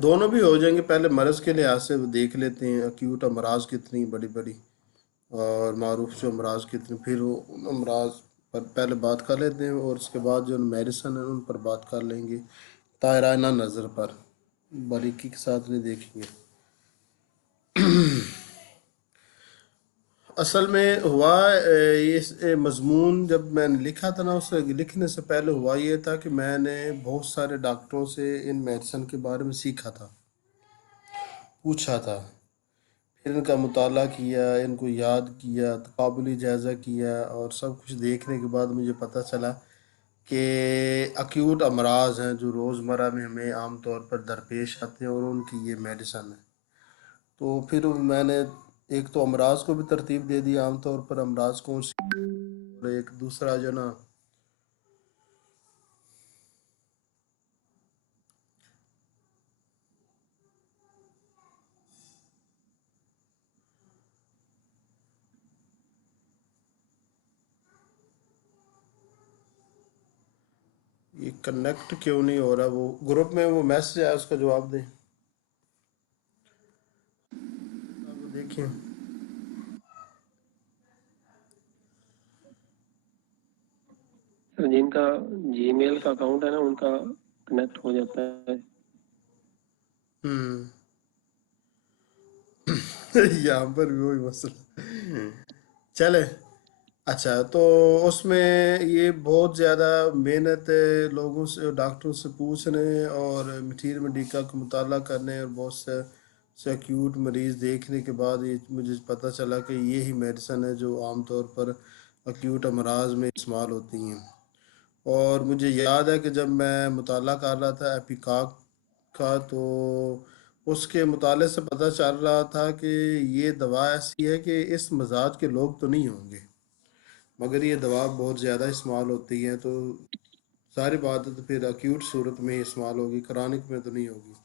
दोनों भी हो जाएंगे। पहले मर्ज़ के लिहाज से वो देख लेते हैं अक्यूट अमराज कितनी बड़ी बड़ी और मारूफ जो अमराज कितने, फिर वो उन अमराज पर पहले बात कर लेते हैं और उसके बाद जो मेडिसन है उन पर बात कर लेंगे, तायराना नज़र पर, बारीकी के साथ नहीं देखेंगे। असल में हुआ ये मजमून जब मैंने लिखा था ना, उस लिखने से पहले हुआ ये था कि मैंने बहुत सारे डॉक्टरों से इन मेडिसन के बारे में सीखा था, पूछा था, फिर इनका मुताला किया, इनको याद किया, तकाबुली जायज़ा किया, और सब कुछ देखने के बाद मुझे पता चला कि अक्यूट अमराज हैं जो रोज़मर्रा में हमें आम तौर पर दरपेश आते हैं और उनकी ये मेडिसन है। तो फिर मैंने एक तो अमराज को भी तरतीब दे दी, आम तौर पर अमराज कौन से, और एक दूसरा जो ना, ये कनेक्ट क्यों नहीं हो रहा, वो ग्रुप में वो मैसेज आया उसका जवाब दें, आप वो देखें। सर जिनका जीमेल का अकाउंट है ना उनका कनेक्ट हो जाता है। हम्म। यहाँ पर भी वही मसला, चले। अच्छा, तो उसमें ये बहुत ज़्यादा मेहनत है लोगों से, डॉक्टरों से पूछने और मटीरियल मेडिका का मुताला करने और बहुत से एक्यूट मरीज़ देखने के बाद ये मुझे पता चला कि ये ही मेडिसन है जो आमतौर पर एक्यूट अमराज में इस्तेमाल होती हैं। और मुझे याद है कि जब मैं मुताला कर रहा था एपिकाक का, तो उसके मुताले से पता चल रहा था कि ये दवा ऐसी है कि इस मजाज के लोग तो नहीं होंगे, मगर ये दवा बहुत ज़्यादा इस्तेमाल होती है, तो सारी बात है तो फिर अक्यूट सूरत में ही इस्तेमाल होगी, क्रानिक में तो नहीं होगी।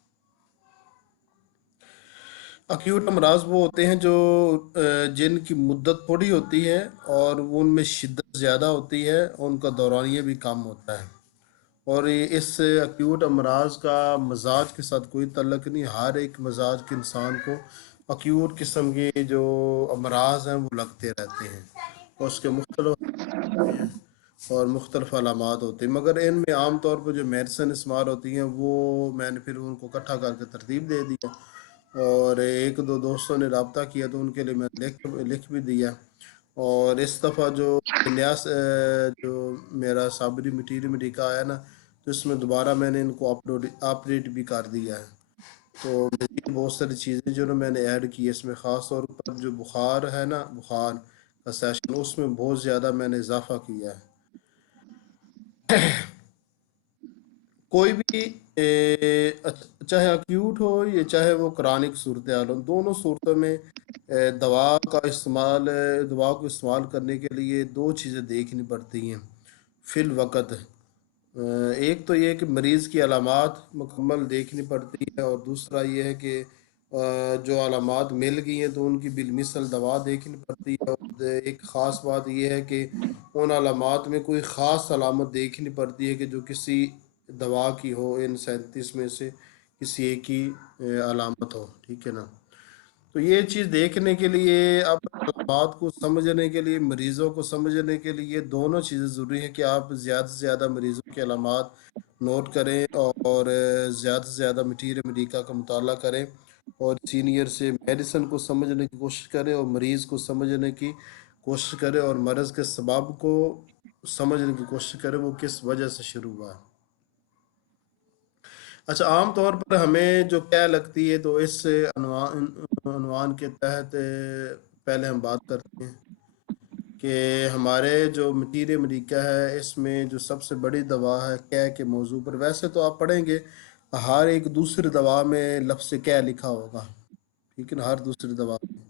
अक्यूट अमराज वो होते हैं जो जिनकी मुद्दत थोड़ी होती है और वो उनमें शिद्दत ज़्यादा होती है और उनका दौरानिया भी कम होता है। और ये इस अक्यूट अमराज का मजाज के साथ कोई तल्लक नहीं, हर एक मजाज के इंसान को अक्यूट किस्म के जो अमराज हैं वो लगते रहते हैं और उसके मुख्तलिफ हैं और मुख्तलिफ अलामात होते हैं, मगर इनमें आम तौर पर जो मेडिसिन इस्तेमाल होती हैं वो मैंने फिर उनको इकट्ठा करके तरतीब दे दिया, और एक दो दोस्तों ने रब्ता किया तो उनके लिए मैंने लिख लिख भी दिया। और इस दफ़ा जो नया जो मेरा साबरी मटीरियल मेडिका आया ना, तो इसमें दोबारा मैंने इनको अपलोड अपडेट भी कर दिया है। तो मज़ीद बहुत सारी चीज़ें जो ना मैंने ऐड की है इसमें, ख़ास तौर पर जो बुखार है ना, बुखार का सेशन, उसमें बहुत ज़्यादा मैंने इजाफा किया है। कोई भी चाहे अक्यूट हो या चाहे वो क्रानिक सूरत हाल हो, दोनों सूरतों में दवा का इस्तेमाल, दवा को इस्तेमाल करने के लिए दो चीज़ें देखनी पड़ती हैं फिल वक़्त। एक तो ये कि मरीज़ की अलामात मुकम्मल देखनी पड़ती है, और दूसरा ये है कि जो अलामात मिल गई हैं तो उनकी बिलमिसल दवा देखनी पड़ती है। और एक ख़ास बात यह है कि उन अलामात में कोई ख़ास अलामत देखनी पड़ती है कि जो किसी दवा की हो, इन 37 में से किसी एक की अलामत हो, ठीक है ना। तो ये चीज़ देखने के लिए, अब बात को समझने के लिए, मरीज़ों को समझने के लिए दोनों चीज़ें ज़रूरी है कि आप ज़्यादा से ज़्यादा मरीज़ों के अलामात नोट करें और ज़्यादा से ज़्यादा मटीरियल अमेरिका का मुताला करें और सीनियर से मेडिसिन को समझने की कोशिश करें और मरीज़ को समझने की कोशिश करें और मर्ज़ के सबब को समझने की कोशिश करें वो किस वजह से शुरू हुआ है। अच्छा, आम तौर पर हमें जो क्या लगती है, तो इस अनवान अनवान के तहत पहले हम बात करते हैं कि हमारे जो मटीरियल अमेरिका है इसमें जो सबसे बड़ी दवा है क्या के मौजू पर। वैसे तो आप पढ़ेंगे हर एक दूसरी दवा में लफ्ज़ क्या लिखा होगा, ठीक है ना, हर दूसरी दवा में,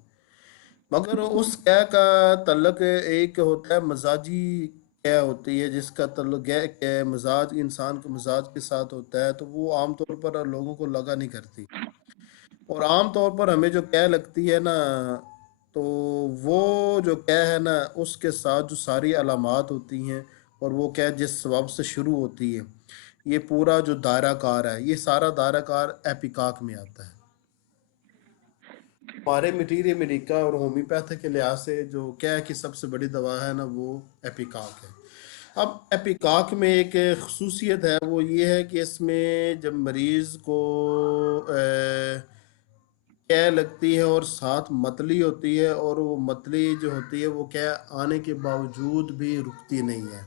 मगर उस क्या का तल्लक एक होता है मजाजी क्या होती है, जिसका तल्लक क्या मजाज इंसान के मजाज के साथ होता है, तो वो आम तौर पर लोगों को लगा नहीं करती। और आम तौर पर हमें जो क्या लगती है ना, तो वो जो क्या है ना उसके साथ जो सारी अलामात होती हैं और वो क्या जिस सबब से शुरू होती है, ये पूरा जो दायरा कार है, ये सारा दायरा कार एपिकाक में आता है। हमारे मटीरियल अमेरिका और होम्योपैथिक के लिहाज से जो क्या है कि सबसे बड़ी दवा है ना, वो एपिकाक है। अब एपिकाक में एक खसूसियत है, वो ये है कि इसमें जब मरीज को क्या लगती है और साथ मतली होती है, और वो मतली जो होती है वो क्या आने के बावजूद भी रुकती नहीं है।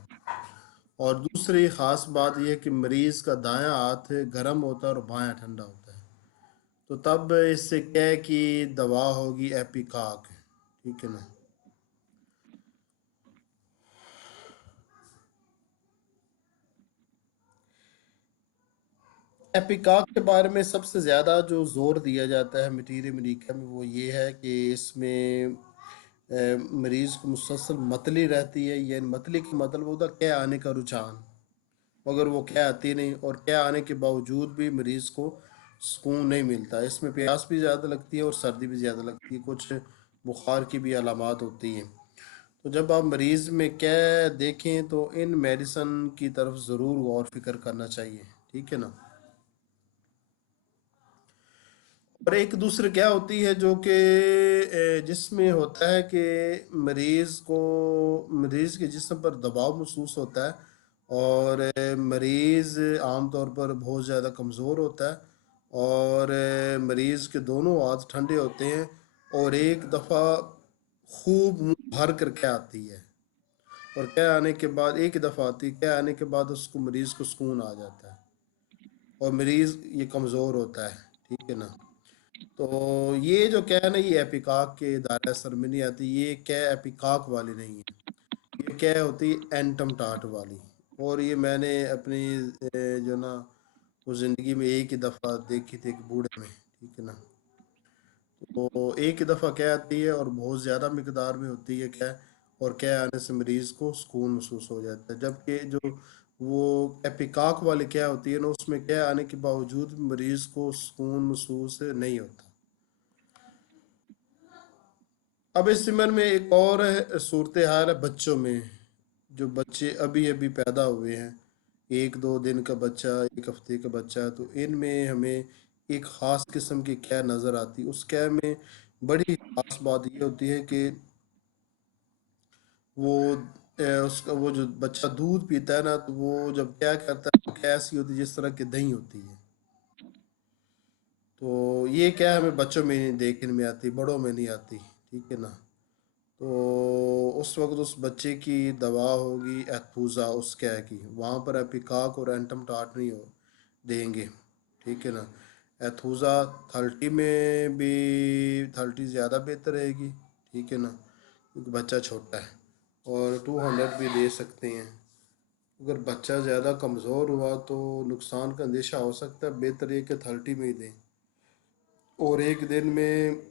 और दूसरी ख़ास बात यह है कि मरीज़ का दायां हाथ गर्म होता है और बायां ठंडा होता है। तो तब इससे क्या है कि दवा होगी एपिकाक, ठीक है ना। एपिकाक के बारे में सबसे ज़्यादा जो जोर दिया जाता है मटीरियल अमेरिका में, वो ये है कि इसमें मरीज़ को मुसलसल मतली रहती है। या मतली का मतलब होता है क्या आने का रुझान, मगर वो क्या आती नहीं, और क्या आने के बावजूद भी मरीज़ को सुकून नहीं मिलता। इसमें प्यास भी ज़्यादा लगती है और सर्दी भी ज़्यादा लगती है, कुछ बुखार की भी अलामात होती हैं। तो जब आप मरीज़ में क्या देखें तो इन मेडिसन की तरफ ज़रूर गौर फिक्र करना चाहिए, ठीक है ना। और एक दूसरे क्या होती है जो कि जिसमें होता है कि मरीज़ के जिस्म पर दबाव महसूस होता है, और मरीज़ आमतौर पर बहुत ज़्यादा कमज़ोर होता है, और मरीज़ के दोनों हाथ ठंडे होते हैं, और एक दफ़ा खूब मुंह भर करके आती है, और क्या आने के बाद एक ही दफ़ा आती है, क्या आने के बाद उसको मरीज़ को सुकून आ जाता है, और मरीज़ ये कमज़ोर होता है, ठीक है ना। तो ये जो क्या है ना, ये एपिकाक के दायरे असर में नहीं आती। ये क्या एपिकाक वाली नहीं है, ये क्या होती है एंटम टाट वाली। और ये मैंने अपनी जो ना वो ज़िंदगी में एक ही दफ़ा देखी थी एक बूढ़े में, ठीक है ना। तो एक ही दफ़ा क्या आती है और बहुत ज़्यादा मिकदार में होती है क्या, और क्या आने से मरीज़ को सुकून महसूस हो जाता है। जबकि जो वो एपिकाक वाली क्या होती है ना, उसमें क्या आने के बावजूद भी मरीज़ को सुकून महसूस नहीं होता। अब इस सिमर में एक और सूरत हाल है बच्चों में। जो बच्चे अभी अभी पैदा हुए हैं, एक दो दिन का बच्चा, एक हफ्ते का बच्चा, तो इनमें हमें एक ख़ास किस्म की क्या नज़र आती है। उस क्या में बड़ी ख़ास बात ये होती है कि वो उसका वो जो बच्चा दूध पीता है ना, तो वो जब क्या करता है, वो क्या ऐसी होती है जिस तरह की दही होती है। तो ये क्या हमें बच्चों में नहीं देखने में आती, बड़ों में नहीं आती, ठीक है ना। तो उस वक्त उस बच्चे की दवा होगी एथूज़ा, उस क्या है कि वहाँ पर एपिकाक और एंटम टाट नहीं हो देंगे, ठीक है ना। एथूज़ा 30 में भी 30 ज़्यादा बेहतर रहेगी, ठीक है ना, क्योंकि बच्चा छोटा है। और 200 भी दे सकते हैं। अगर बच्चा ज़्यादा कमज़ोर हुआ तो नुकसान का अंदेशा हो सकता है, बेहतर ये कि 30 में ही दें। और एक दिन में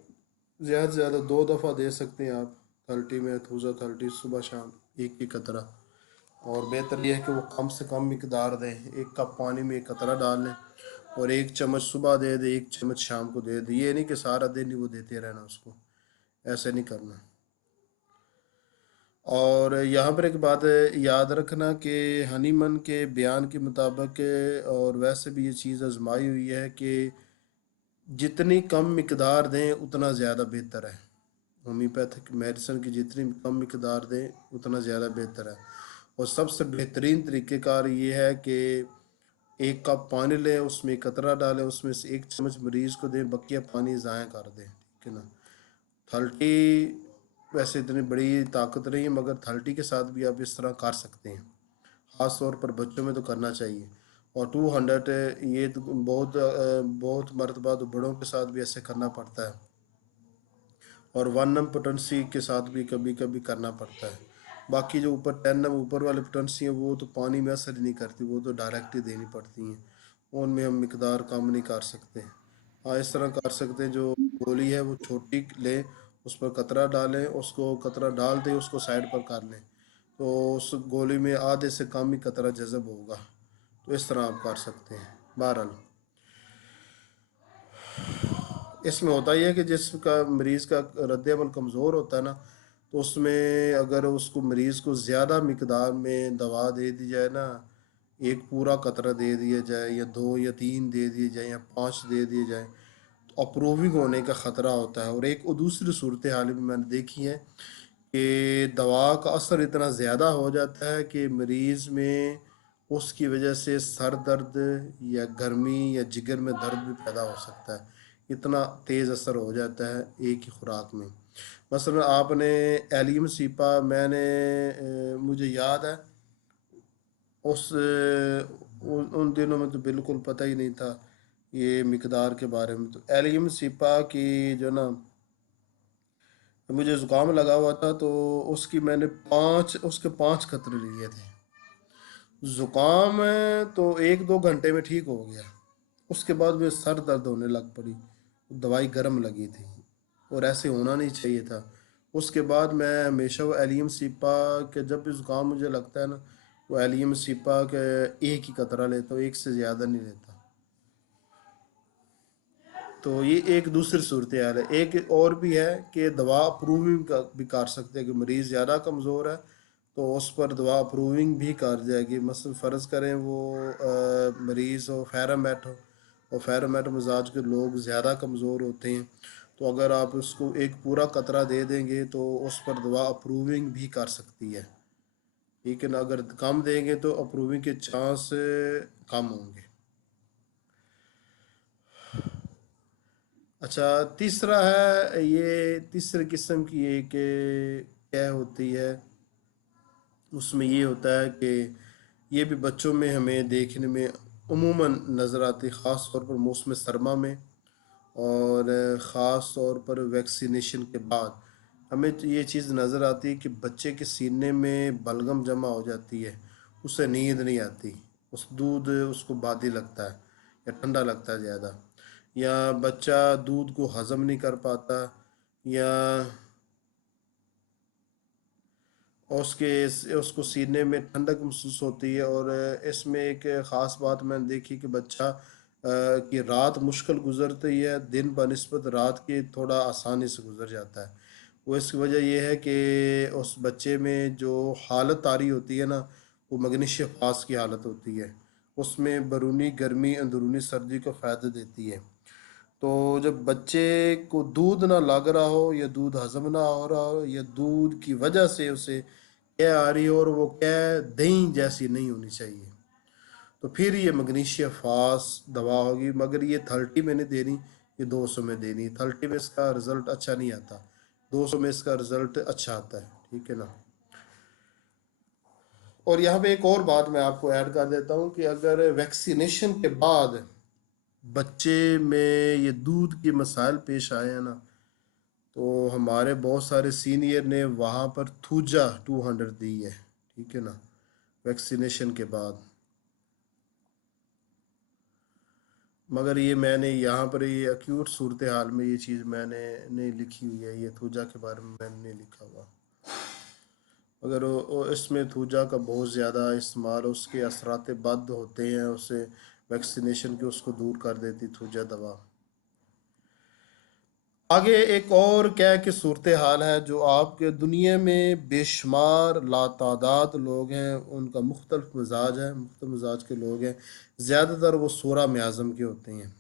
ज़्यादा से ज़्यादा 2 दफ़ा दे सकते हैं आप 30 में, थूज़ा 30 सुबह शाम एक ही कतरा। और बेहतर यह है कि वो कम से कम मिकदार दें, 1 कप पानी में 1 कतरा डाल लें, और 1 चम्मच सुबह दे दें, 1 चम्मच शाम को दे दें। ये नहीं कि सारा दिन ही वो देते रहना उसको, ऐसे नहीं करना। और यहाँ पर एक बात याद रखना कि हनीमन के बयान के मुताबिक, और वैसे भी ये चीज़ आजमाई हुई है कि जितनी कम मिकदार दें उतना ज़्यादा बेहतर है। होम्योपैथिक मेडिसिन की जितनी कम मिकदार दें उतना ज़्यादा बेहतर है। और सबसे बेहतरीन तरीक़ेकार ये है कि 1 कप पानी लें, उसमें 1 कतरा डालें, उसमें से 1 चम्मच मरीज़ को दें, बकिया पानी ज़ाया कर दें, ठीक है ना। 30 वैसे इतनी बड़ी ताकत नहीं है, मगर 30 के साथ भी आप इस तरह कर सकते हैं। ख़ास तौर पर बच्चों में तो करना चाहिए। और 200 ये तो बहुत मरतबा तो बड़ों के साथ भी ऐसे करना पड़ता है, और 1 नम पोटेंसी के साथ भी कभी कभी करना पड़ता है। बाकी जो ऊपर 10 नम ऊपर वाली पोटेंसी है, वो तो पानी में असर ही नहीं करती, वो तो डायरेक्ट ही देनी पड़ती हैं। उनमें हम मिकदार कम नहीं कर सकते। हाँ, इस तरह कर सकते हैं, जो गोली है वो छोटी लें, उस पर कतरा डालें, उसको कतरा डाल दें, उसको साइड पर कर लें, तो उस गोली में आधे से कम ही कतरा जज़ब होगा। तो इस तरह आप कर सकते हैं। बहरहाल इसमें होता ही है कि जिसका मरीज़ का रद्द अमल कमज़ोर होता है ना, तो उसमें अगर उसको मरीज़ को ज़्यादा मिकदार में दवा दे दी जाए ना, एक पूरा कतरा दे दिया जाए या 2 या 3 दे दिए जाए या 5 दे दिए जाए, तो अप्रूविंग होने का ख़तरा होता है। और एक और दूसरी सूरत हाल भी मैंने देखी है कि दवा का असर इतना ज़्यादा हो जाता है कि मरीज़ में उसकी वजह से सर दर्द या गर्मी या जिगर में दर्द भी पैदा हो सकता है। इतना तेज़ असर हो जाता है एक ही खुराक में। मसलन आपने एलियम सीपा, मुझे याद है उन दिनों में तो बिल्कुल पता ही नहीं था ये मिकदार के बारे में। तो एलियम सीपा की जो ना, मुझे ज़ुकाम लगा हुआ था तो उसके 5 कतरे लिए थे। ज़ुकाम तो 1-2 घंटे में ठीक हो गया। उसके बाद में सर दर्द होने लग पड़ी, दवाई गर्म लगी थी और ऐसे होना नहीं चाहिए था। उसके बाद मैं हमेशा वो एलियम सीपा के, जब भी ज़ुकाम मुझे लगता है ना, वो एलियम सीपा के एक ही कतरा लेता हूँ, एक से ज़्यादा नहीं लेता। तो ये एक दूसरी सूरत हाल है। एक और भी है कि दवा अप्रूविंग भी कर सकते हैं कि मरीज़ ज़्यादा कमज़ोर है तो उस पर दवा अप्रूविंग भी कर जाएगी। मसलन फ़र्ज़ करें वो मरीज़ हो फेरामेट हो, और फेरामेट मिजाज के लोग ज़्यादा कमज़ोर होते हैं, तो अगर आप उसको एक पूरा कतरा दे देंगे तो उस पर दवा अप्रूविंग भी कर सकती है। लेकिन अगर कम देंगे तो अप्रूविंग के चांस कम होंगे। अच्छा, तीसरा है, ये तीसरे किस्म की एक क्या होती है, उसमें ये होता है कि ये भी बच्चों में हमें देखने में अमूमन नज़र आती है, ख़ास तौर पर मौसम सरमा में और ख़ास तौर पर वैक्सीनेशन के बाद हमें तो ये चीज़ नज़र आती है कि बच्चे के सीने में बलगम जमा हो जाती है, उसे नींद नहीं आती, उस दूध उसको बादी लगता है या ठंडा लगता है ज़्यादा, या बच्चा दूध को हज़म नहीं कर पाता, या उसको सीने में ठंडक महसूस होती है। और इसमें एक ख़ास बात मैंने देखी कि बच्चा की रात मुश्किल गुजरती है, दिन बनिस्बत रात की थोड़ा आसानी से गुजर जाता है। वो इसकी वजह यह है कि उस बच्चे में जो हालत तारी होती है ना, वो मगनीशिया फास की हालत होती है, उसमें बैरूनी गर्मी अंदरूनी सर्दी को फ़ायदा देती है। तो जब बच्चे को दूध ना लग रहा हो या दूध हजम ना हो रहा हो या दूध की वजह से उसे क्या आ रही हो और वो क्या दही जैसी नहीं होनी चाहिए, तो फिर ये मगनीशिया फास दवा होगी। मगर ये 30 में नहीं देनी, ये 200 में देनी। 30 में इसका रिजल्ट अच्छा नहीं आता, 200 में इसका रिजल्ट अच्छा आता है। ठीक है ना। और यहाँ पे एक और बात मैं आपको ऐड कर देता हूँ कि अगर वैक्सीनेशन के बाद बच्चे में ये दूध के मसाइल पेश आए हैं ना, तो हमारे बहुत सारे सीनियर ने वहाँ पर थूजा 200 दी है। ठीक है ना, वैक्सीनेशन के बाद। मगर ये मैंने यहाँ पर ये अक्यूट सूरत हाल में ये चीज़ मैंने नहीं लिखी हुई है, ये थूजा के बारे में मैंने नहीं लिखा हुआ। अगर इसमें थूजा का बहुत ज़्यादा इस्तेमाल, उसके असरात बद होते हैं, उसे वैक्सीनेशन के उसको दूर कर देती थूजा दवा। आगे एक और क्या है कि सूरत हाल है जो आपके दुनिया में बेशुमार लातादाद लोग हैं, उनका मुख्तलिफ मिजाज है, मुख्तलिफ मिजाज के लोग हैं। ज़्यादातर वो सूरा मियाज़म के होते हैं।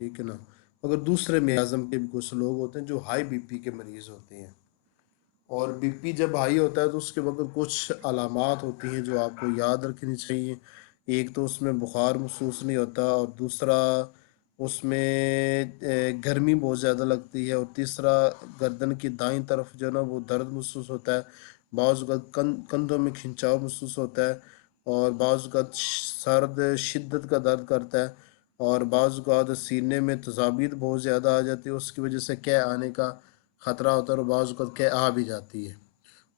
ठीक है ना। मगर दूसरे मियाज़म के भी कुछ लोग होते हैं जो हाई बीपी के मरीज़ होते हैं। और बीपी जब हाई होता है तो उसके वक्त कुछ अलामात होती हैं जो आपको याद रखनी चाहिए। एक तो उसमें बुखार महसूस नहीं होता, और दूसरा उसमें गर्मी बहुत ज़्यादा लगती है, और तीसरा गर्दन की दाईं तरफ जो है ना वो दर्द महसूस होता है। बाज़ अवत कंधों में खिंचाव महसूस होता है, और बाज़ अवत सर्द शिद्दत का दर्द करता है, और बाज़ अवत सीने में तज़ाबीत बहुत ज़्यादा आ जाती है, उसकी वजह से क्या आने का ख़तरा होता है, और बाज़ अवत क्या आ भी जाती है।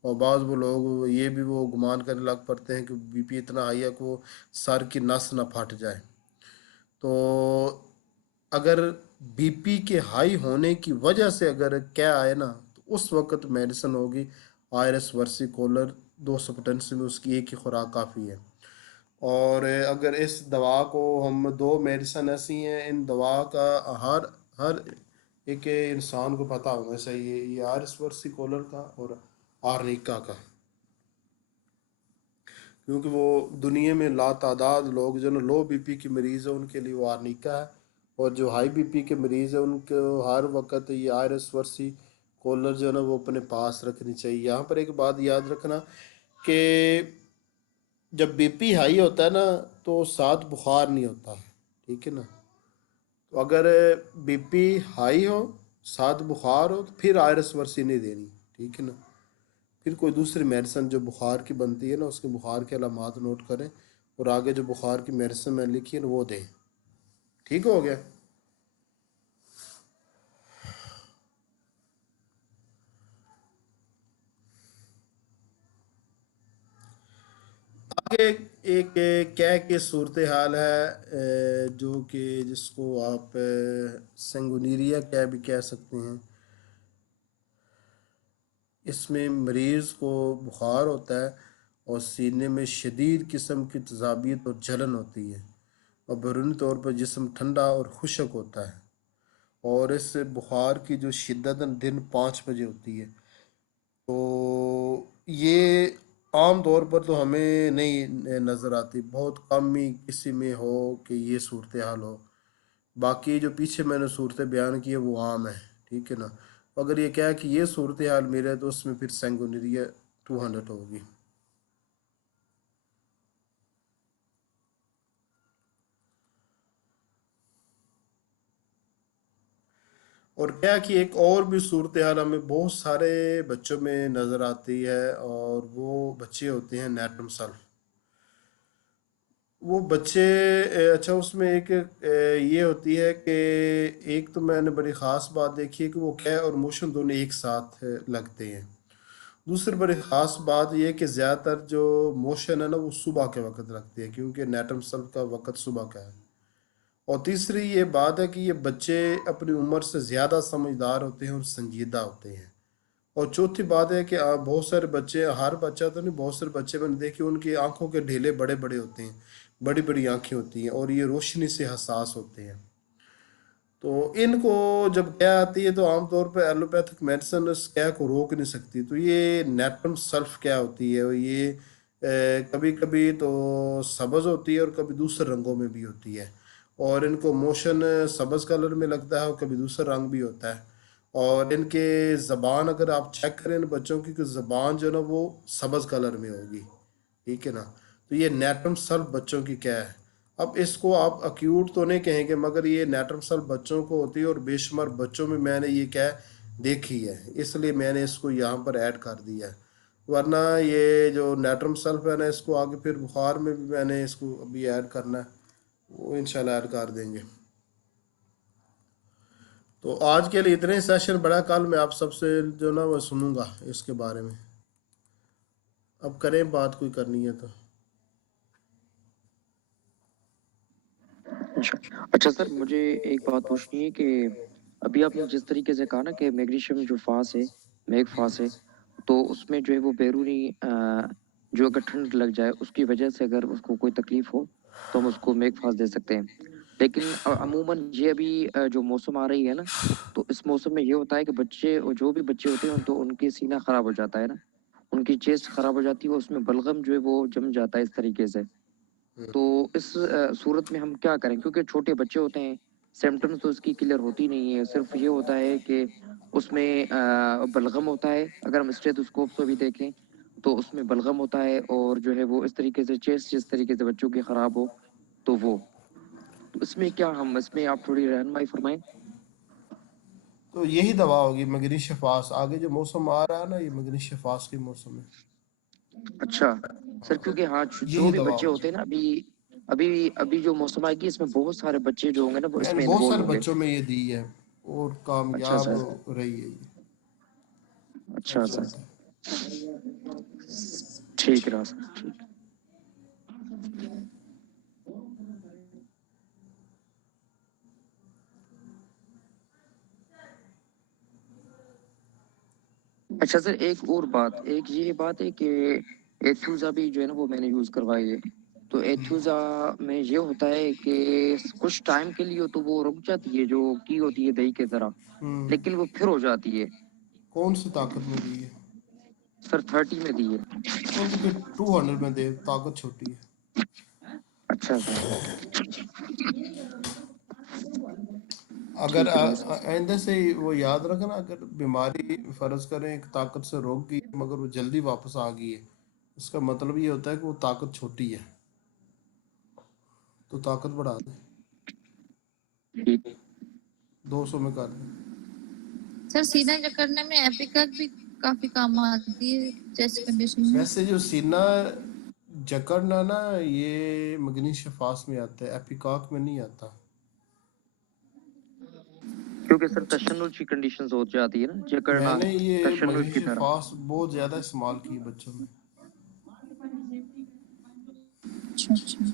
और बाज़ वो लोग ये भी वो गुमान करने लग पड़ते हैं कि बीपी इतना हाई है कि वो सर की नस ना फट जाए। तो अगर बीपी के हाई होने की वजह से अगर क्या आए ना, तो उस वक्त मेडिसिन होगी आयरस वर्सिकोलर, 200 में उसकी एक ही खुराक काफ़ी है। और अगर इस दवा को हम, दो मेडिसिन ऐसी हैं, इन दवा का हर हर एक इंसान को पता होना चाहिए, ये आयरस वर्सिकोलर का और आर्निका का। क्योंकि वो दुनिया में लातादाद लोग जो ना लो बीपी के मरीज़ है उनके लिए वो आर्निका है। और जो हाई बीपी के मरीज़ है उनको हर वक्त ये आयरस वर्सी कॉलर जो है ना वो अपने पास रखनी चाहिए। यहाँ पर एक बात याद रखना कि जब बीपी हाई होता है ना तो साथ बुखार नहीं होता, ठीक है ना। तो अगर बीपी हाई हो साथ बुखार हो तो फिर आयरस वर्सी नहीं देनी, ठीक है ना। फिर कोई दूसरी मेडिसिन जो बुखार की बनती है ना उसके बुखार के अलामात नोट करें और आगे जो बुखार की मेडिसिन मैंने लिखी है ना वो दें। ठीक हो गया। आगे एक क्या की सूरत हाल है जो कि जिसको आप सेंगुनीरिया क्या भी कह सकते हैं। इसमें मरीज़ को बुखार होता है और सीने में शदीद किस्म की तजाबियत और जलन होती है और बैरूनी तौर पर जिस्म ठंडा और खुशक होता है। और इस बुखार की जो शिद्दत दिन 5 बजे होती है। तो ये आम तौर पर तो हमें नहीं नज़र आती, बहुत कम ही किसी में हो कि ये सूरत हाल हो। बाकी जो पीछे मैंने सूरतें बयान की है वो आम है, ठीक है ना। तो अगर ये क्या है कि ये सूरत हाल मेरे है तो उसमें फिर सेंगोनिरिया 200 होगी। और क्या कि एक और भी सूरत हाल हमें बहुत सारे बच्चों में नज़र आती है और वो बच्चे होते हैं नेटम सल्फ। वो बच्चे अच्छा उसमें एक ये होती है कि एक तो मैंने बड़ी ख़ास बात देखी है कि वो क्या और मोशन दोनों एक साथ लगते हैं। दूसरी बड़ी ख़ास बात ये है कि ज़्यादातर जो मोशन है ना वो सुबह के वक्त लगती है क्योंकि नेटम सल्फ का वक्त सुबह का है। और तीसरी ये बात है कि ये बच्चे अपनी उम्र से ज़्यादा समझदार होते हैं और संजीदा होते हैं। और चौथी बात है कि बहुत सारे बच्चे, हर बच्चा तो नहीं, बहुत सारे बच्चे मैंने देखे उनकी आंखों के ढेले बड़े बड़े होते हैं, बड़ी बड़ी आंखें होती हैं और ये रोशनी से हसास होते हैं। तो इनको जब क्या आती है तो आमतौर पर एलोपैथिक मेडिसिन उस क्या को रोक नहीं सकती। तो ये नेट्रम सल्फ क्या होती है, ये कभी कभी तो सब्ज होती है और कभी दूसरे रंगों में भी होती है। और इनको मोशन सब्ज कलर में लगता है और कभी दूसरा रंग भी होता है। और इनके ज़बान अगर आप चेक करें इन बच्चों की ज़बान जो है ना वो सब्ज कलर में होगी, ठीक है ना। तो ये नेट्रम सल्फ बच्चों की क्या है। अब इसको आप अक्यूट तो नहीं कहेंगे मगर ये नेट्रम सल्फ बच्चों को होती है और बेशुमार बच्चों में मैंने ये क्या है देखी है, इसलिए मैंने इसको यहाँ पर ऐड कर दिया है। वरना ये जो नेट्रम सल्फ है ना इसको आगे फिर बुखार में भी मैंने इसको अभी ऐड करना है, वो इंशाल्लाह ऐड कर देंगे। तो आज के लिए इतने सेशन बड़ा, कल मैं आप सबसे जो ना वो सुनूंगा इसके बारे में। अब करें बात कोई करनी है तो। अच्छा अच्छा सर, मुझे एक बात पूछनी है कि अभी आपने जिस तरीके से कहा ना कि मैग्नीशियम जो फास है, मैग फास है, तो उसमें जो है वो बैरूनी जो अगर ठंड लग जाए उसकी वजह से अगर उसको कोई तकलीफ हो तो हम उसको मैग फास दे सकते हैं। लेकिन अमूमन ये अभी जो मौसम आ रही है ना, तो इस मौसम में ये होता है कि बच्चे, और जो भी बच्चे होते हैं तो उनकी सीना खराब हो जाता है ना, उनकी चेस्ट खराब हो जाती है, उसमें बलगम जो है वो जम जाता है इस तरीके से। तो इस सूरत में हम क्या करें, क्योंकि छोटे बच्चे होते हैं, सिम्टम्स तो इसकी क्लियर होती नहीं है, सिर्फ ये होता है कि उसमें बलगम होता है। अगर हम स्टेथोस्कोप से भी देखें तो उसमें बलगम होता है, और जो है वो इस तरीके से चेस्ट जिस तरीके से बच्चों की खराब हो तो वो, तो इसमें क्या, हम इसमें आप थोड़ी रहनुमाई फरमाएं। तो यही दवा होगी मगनी शफास, आगे जो मौसम आ रहा है ना ये मगनी शफास के मौसम में। अच्छा सर, हाँ, क्योंकि हाँ जो यही भी दवा बच्चे होगी। होते हैं ना, अभी अभी अभी जो मौसम आएगी इसमें बहुत सारे बच्चे जो होंगे ना वो मैंने इसमें बहुत इन्वॉल्व सारे होंगे। बच्चों में ये दी है और अच्छा कामयाब सर। रही है ये। अच्छा अच्छा सर। अच्छा। ठीक रहा सर, ठीक। अच्छा सर, एक और बात, एक ये बात है कि एथुजा भी जो है ना वो मैंने यूज करवाई है। तो एथुजा में ये होता है कि कुछ टाइम के लिए तो वो रुक जाती है, जो की होती है दही की तरह, हम्म। लेकिन वो फिर हो जाती है। कौन सी ताकत में दी है। सर 30 में दी है। तो फिर 200 में दे, ताकत छोटी है। अच्छा सर, अगर ठीक है सर। आइंदा से वो याद रखना, अगर बीमारी फर्ज करें एक ताकत से रोक गई है मगर वो जल्दी वापस आ गई है, इसका मतलब ये होता है कि वो ताकत छोटी है, तो ताकत बढ़ा दे, ठीक। 200 में कर दे। सर सीना जकड़ने में एपिकल भी काफी काम आती है चेस्ट कंडीशन में। वैसे जो सीना जकड़ना ना, ये मगनी शफास में आता है, एपिकॉक में नहीं आता। क्योंकि सर तशन्नुज की कंडीशंस हो जाती है ना, जकड़ना मैंने ये तशन्नुज मगनी की तरह। शफास बहुत ज़्यादा इस्तेमाल की बच्चों में। अच्छा अच्छा।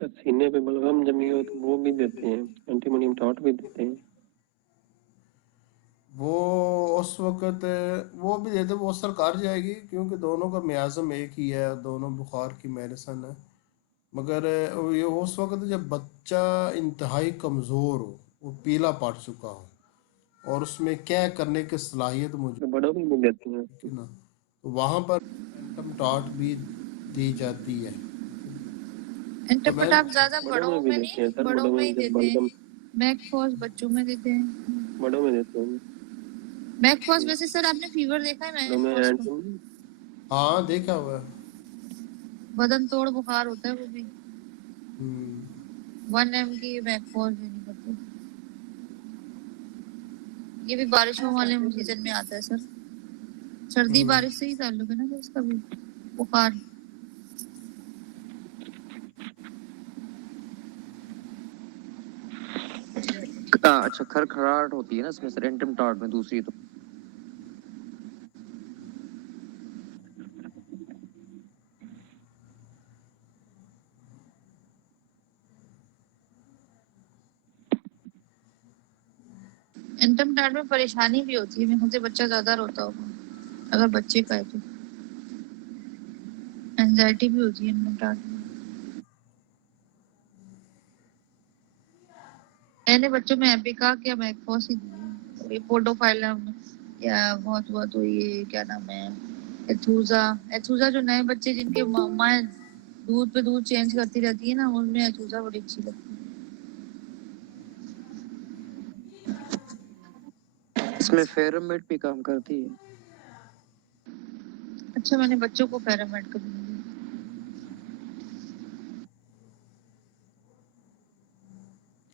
सीने पे बलगम जमी हो तो वो भी देते हैं, एंटीमोनियम टॉट भी देते हैं। वो उस वक़्त वो भी देते, वो असर कर जाएगी क्योंकि दोनों का मियाज़म एक ही है, दोनों बुखार की मेडिसन है। मगर ये उस वक़्त जब बच्चा इंतहाई कमज़ोर हो, वो पीला पड़ चुका हो और उसमें क्या करने की सलाहियत मौजूद, तो बड़ों में भी देते हैं। ठीक है ना, तो वहाँ पर एंटम टॉट भी दी जाती है। तो मैं एंटरपट आप ज्यादा बड़ों बड़ों में भी में देते हैं नहीं, सर, बड़ों बड़ों में ही में जब देते हैं। बलगम, मैकफॉस बच्चों में देते हैं। बड़ों में देते हैं। मैकफॉस वैसे सर आपने फीवर देखा है बड़ों में मैकफॉस को? हाँ देखा हुआ है। बदन तोड़ बुखार होता है वो भी। हम्म। 1 mg की मैकफॉस देनी पड़ती है। ये भी बारिशों वाले सीजन में आता है सर। सर्दी बारिश से ही ताल्लुक है ना सर इसका भी, बुखार। अच्छा, खरखराहट होती है ना इसमें सर, एंटम टॉट में दूसरी तो। एंटम टाइड में परेशानी भी होती है, मेरे ख्याल से बच्चा ज्यादा रोता होगा अगर बच्चे का है तो। एंजाइटी भी होती है एंटम टाइड में। मैंने बच्चों में एपिकाक या मैकफॉस ही दी है। ये पोडोफाइलम या बहुत हुआ तो ये क्या नाम है, एथूजा। एथूजा जो नए बच्चे जिनके माँ दूध पे दूध चेंज करती रहती है ना, उनमें एथूजा बड़ी अच्छी लगती है। इसमें फेरमेट भी काम करती है। अच्छा, मैंने बच्चों को फेरामेट कर दी।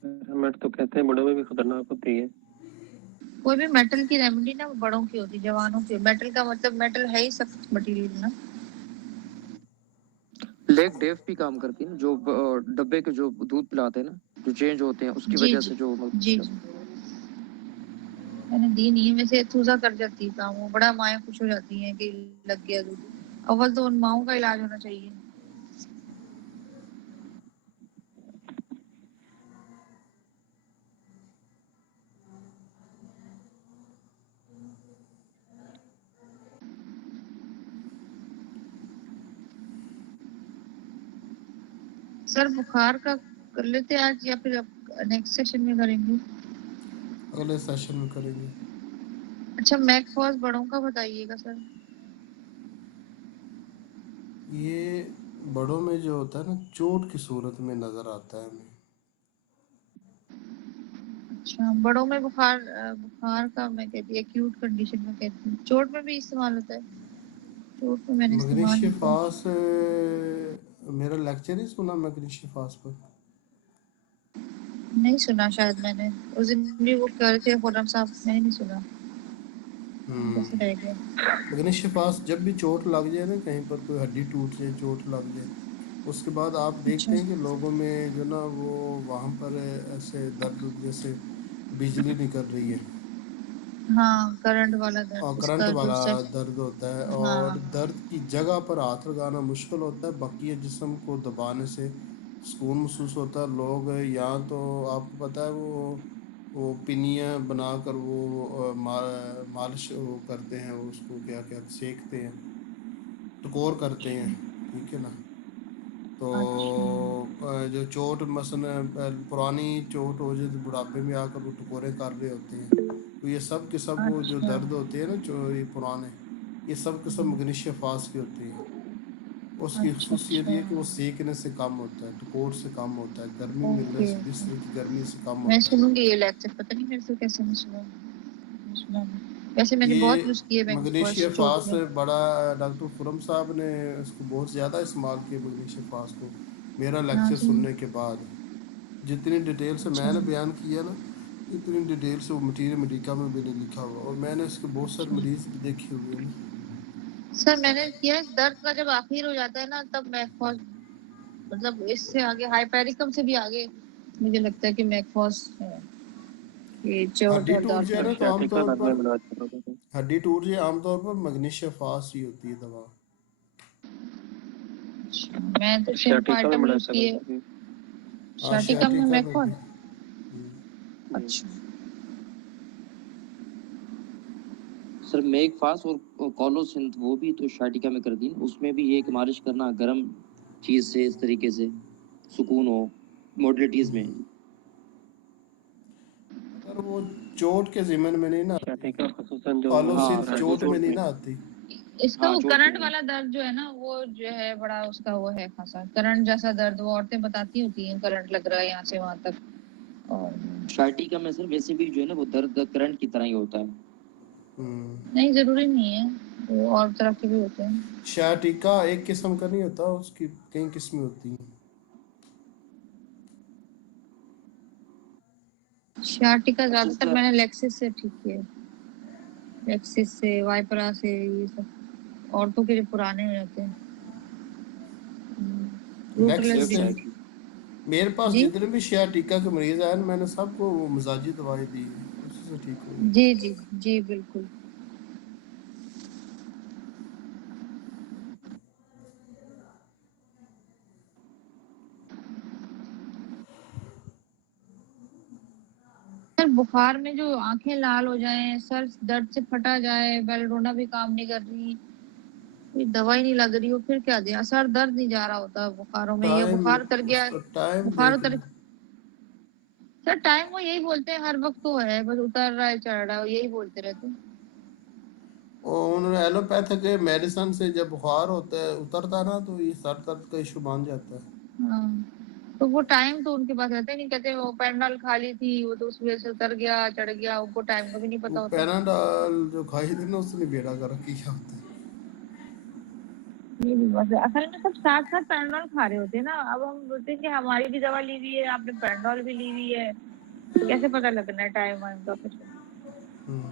हेलमेट तो कहते हैं बड़ों में भी खतरनाक होती है। कोई भी मेटल की रेमेडी ना बड़ों की होती है, जवानों की। मेटल का मतलब मेटल है ही सख्त मटेरियल ना। लेग डेव भी काम करती है ना, जो डब्बे के जो दूध पिलाते हैं ना, जो चेंज होते हैं उसकी जी वजह जी से जो जी जी। मैंने दी नहीं है वैसे। एथूजा कर जाती है काम, वो बड़ा माएँ खुश हो जाती हैं कि लग गया दूध। अव्वल तो उन माओं का इलाज होना चाहिए। सर बुखार का कर लेते आज या फिर नेक्स्ट सेशन में करेंगे? अगले सेशन में करेंगे। अच्छा, मैकफॉस बड़ों का बताइएगा सर। ये बड़ों में जो होता है ना, चोट की सूरत में नज़र आता है हमें। अच्छा, बड़ों में बुखार का मैं कहती है एक्यूट कंडीशन में कहती हूँ। चोट में भी इस्तेमाल होता है? चोट में मैंने इस्तेमाल मगनीशिया नहीं किया। फास मेरा लेक्चर ही सुना मगनीशिया फास पर। नहीं सुना शायद मैंने। उस दिन भी वो कह रहे थे खुर्रम साहब, मैंने नहीं सुना। कैसे रह गया? मगनीशिया फास जब भी चोट लग जाए ना, कहीं पर कोई हड्डी टूट जाए, चोट लग जाए, उसके बाद आप अच्छा। देखते हैं कि लोगों में जो ना वो वहाँ पर ऐसे दर्द जैसे बिजली निकल रही है हाँ, करंट वाला और दर्द, करंट इसका जो वाला सेट। दर्द होता है, और हाँ। दर्द की जगह पर हाथ लगाना मुश्किल होता है, बकी जिस्म को दबाने से सुकून महसूस होता है। लोग या तो आपको पता है वो पिनियाँ बनाकर वो मालिश वो करते हैं, वो उसको क्या क्या सेकते हैं, टकोर करते हैं, ठीक है ना। तो अच्छा। जो चोट मसलन पुरानी चोट हो जाए तो बुढ़ापे में आकर वो टकोरे कर रहे होते हैं, तो ये सब के सब वो जो अच्छा दर्द होते हैं ना जो ये पुराने, ये सब के सब मगनीशिया फास्ट के होते हैं। उसकी अच्छा खसूसियत ये अच्छा है कि वो सेकने से कम होता है, टकोर से कम होता है, गर्मी मिलने ओके से ओके। बिस्तर की गर्मी से कम मैं होता है। सुनूंगी ये लेक्चर, पता नहीं मेरे से कैसे नहीं सुना, सुना नहीं। वैसे मैंने ये बहुत यूज किए बैंक मगनीशिया फर्स्ट चोट फास्ट में। बड़ा डॉक्टर खुरम साहब ने इसको बहुत ज़्यादा इस्तेमाल किया मगनीशिया फास्ट को, मेरा हाँ लेक्चर जी। सुनने के बाद। जितनी डिटेल से अच्छा मैंने बयान किया ना, इतनी डिटेल से वो मटीरियल मेडिका में भी नहीं लिखा हुआ, और मैंने इसके बहुत सारे अच्छा। मरीज भी देखे हुए हैं ना। सर मैंने किया है, दर्द का जब आखिर हो जाता है ना तब मैकफॉस, मतलब इससे आगे हाइपेरिकम से भी आगे मुझे लगता है कि मैकफॉस है, ये चोट हड्डी और टूट दर्द जाए में। ना तो सियाटिका आमतौर का मैं पर, बना चुका था। हड्डी टूट जाए आमतौर पर मगनीशिया फास्ट ही होती है दवा। अच्छा, मैं तो सियाटिका में सिम्पाइटम बड़ा यूज अच्छा किए। करता था। हाँ शाटिका में sciatica में मैकफॉस। भी। हम्म। अच्छा सर मेक फास्ट और कॉलोसिंथ वो भी तो शाटिका में कर दी, उसमें भी ये एक मालिश करना गर्म चीज से इस तरीके से सुकून हो मॉडलिटीज में। पर वो चोट के ज़िम्मन में नहीं ना आती, सियाटिका खसूसन जो हाँ कॉलोसिस सर वो चोट में चोट नहीं में, ना आती। इसका हाँ वो चोट करंट में। वाला दर्द जो है ना वो जो है बड़ा उसका वो है खासा करंट जैसा दर्द, वो औरतें बताती होती हैं करंट लग रहा है यहाँ से वहां तक। और शाटिका में सर वैसे भी जो है ना वो दर्द करंट की तरह ही होता है। नहीं जरूरी नहीं है, वो और तरह के भी होते हैं। sciatica एक किस्म का नहीं होता, उसकी कई किस्में होती हैं। शाटिका अच्छा ज्यादातर सर, मैंने लेक्सिस से ठीक किया है, लेक्सिस से, वाइपरा से, ये सब औरतों के जो पुराने हो जाते हैं। रूटलेस लेक्सिस से वेबसाइट। मेरे पास जी जितने भी sciatica के मरीज आए ना, मैंने सबको वो मजाजी दवाई दी है, उसी से ठीक हो गए। जी जी जी बिल्कुल। सर बुखार में जो आंखें लाल हो जाएं, सर दर्द से फटा जाए, बेलडोना भी काम नहीं कर रही, कोई दवाई नहीं लग रही हो, फिर क्या दें? सर दर्द नहीं जा रहा होता बुखारों में, ये टाइम, बुखार उतर गया, उसका टाइम बुखार देख उतर। लो। सर टाइम वो यही बोलते हैं हर वक्त तो है, बस उतर रहा है चढ़ रहा है, यही बोलते रहते हैं। और उन्होंने एलोपैथिक मेडिसिन से जब बुखार होता है उतरता है ना, तो ये सर दर्द का इशू मान जाता है। हाँ तो वो टाइम तो उनके पास रहता ही नहीं, कहते वो पैनडॉल खा ली थी वो तो उस वजह से उतर गया चढ़ गया, उनको टाइम का भी नहीं वो पता होता। पैनाडॉल जो खाई थी ना, उसने बेड़ा कर किया होता है। ये भी बात है, असल में सब साथ साथ पैनडॉल खा रहे होते हैं ना, अब हम बोलते हैं कि हमारी भी दवा ली हुई है, आपने पैनडॉल भी ली हुई है, तो कैसे पता लगना है टाइम वाइम का फिर? हम्म।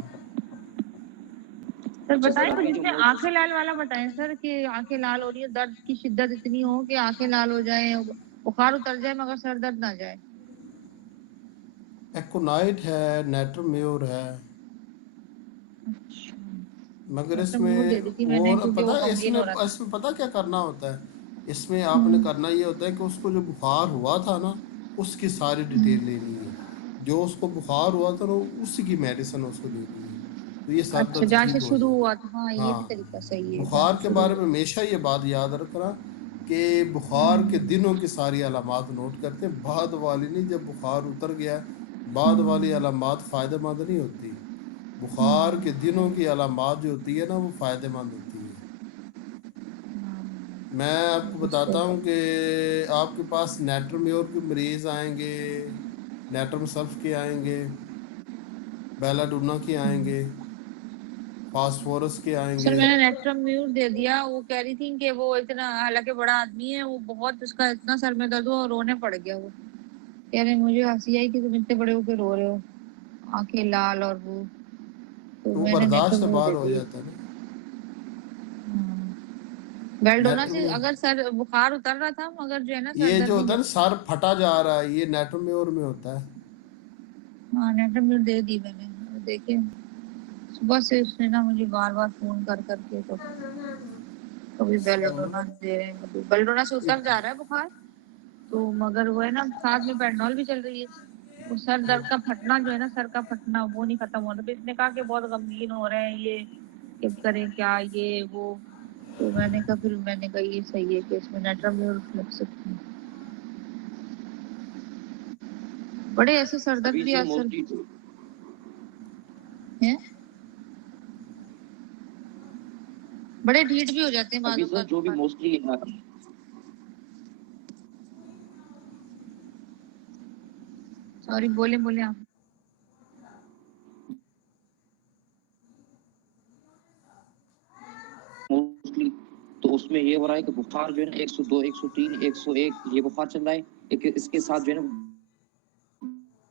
सर अच्छा सर बताएं कुछ अभी जो इसमें मोस्ट, आंखें लाल वाला बताएं सर, कि आंखें लाल हो रही है, दर्द की शिद्दत इतनी हो कि आंखें लाल हो जाए, बुखार उतर जाए मगर सर दर्द ना जाए। एक्ोनाइट है, नेट्रोम्योर है, अच्छा मगर मतलब म्यूट दे इसमें दी थी वो मैंने ना क्योंकि वो पता है, गमगीन इसमें हो रहा था। इसमें पता क्या करना होता है, इसमें आपने हम्म, करना ये होता है कि उसको जो बुखार हुआ था ना, उसकी सारी डिटेल हम्म। लेनी है। जो उसको बुखार हुआ था ना, उसी की मेडिसिन उसको देनी है, तो ये सर अच्छा दर्द जहाँ से ठीक हो शुरू जाएगा। हुआ था, हाँ ये भी हाँ, तरीका सही है, जहाँ बुखार से के शुरू बारे में हुआ। हमेशा ये बात याद रखना कि बुखार के हम्म, दिनों की सारी अलामात नोट करते हैं, बाद वाली नहीं। जब बुखार उतर गया, बाद वाली हम्म, अलामात फ़ायदेमंद नहीं होती। बुखार हम्म, के दिनों की अलामात जो होती है ना, वो फ़ायदेमंद होती है। मैं आपको बताता हूँ कि आपके पास नेट्रोम्योर के मरीज़ आएंगे, नेट्रम सल्फ के आएंगे, बेलाडोना के हम्म। आएंगे, फास्फोरस के सर आएंगे। मैंने नेट्रम म्यूट दे दिया, वो कह रही थी कि वो इतना, हालांकि बड़ा आदमी है वो, बहुत उसका इतना सर में दर्द हुआ और रोने पड़ गया वो, कह रहे मुझे हंसी आई कि तुम इतने बड़े होके रो रहे हो, आंखें लाल और वो, तो वो मैंने बर्दाश्त नेट्रम से म्यूट बाहर दे हो दी। जाता है ना। बेल्डोना से नेट्रोम्योर, अगर सर बुखार उतर रहा था मगर जो है ना सर ये दर्द जो भी होता है ना बहुत हो सर रहा फटा जा रहा है, ये नेट्रोम्योर में होता है। था। हाँ नेट्रम म्यूट दे दी मैंने, देखिए सुबह से उसने ना मुझे बार बार फोन कर करके, तो कभी बेल्डोना दे रहे हैं, कभी बेल्डोना से उतर जा रहा है बुखार, तो मगर वो है ना साथ में पेंडोल भी चल रही है, वो सर दर्द का फटना जो है ना, सर का फटना वो नहीं खत्म हो रहा, तो इसने कहा कि बहुत गमगीन हो रहे हैं ये, कि करें क्या ये वो, तो मैंने कहा, फिर मैंने कहा ये सही है कि इसमें नेट्रम्यूर लग सकती है। बड़े ऐसे सरदर्द अभी भी सर असर मोस्टली है, बड़े ढीठ भी हो जाते हैं अभी बाजू सर का। जो भी मोस्टली सॉरी, बोले बोले आप। मोस्टली तो उसमें ये हो रहा है कि बुखार जो है ना 102, 103, 101 ये बुखार चल रहा है। इसके साथ जो है ना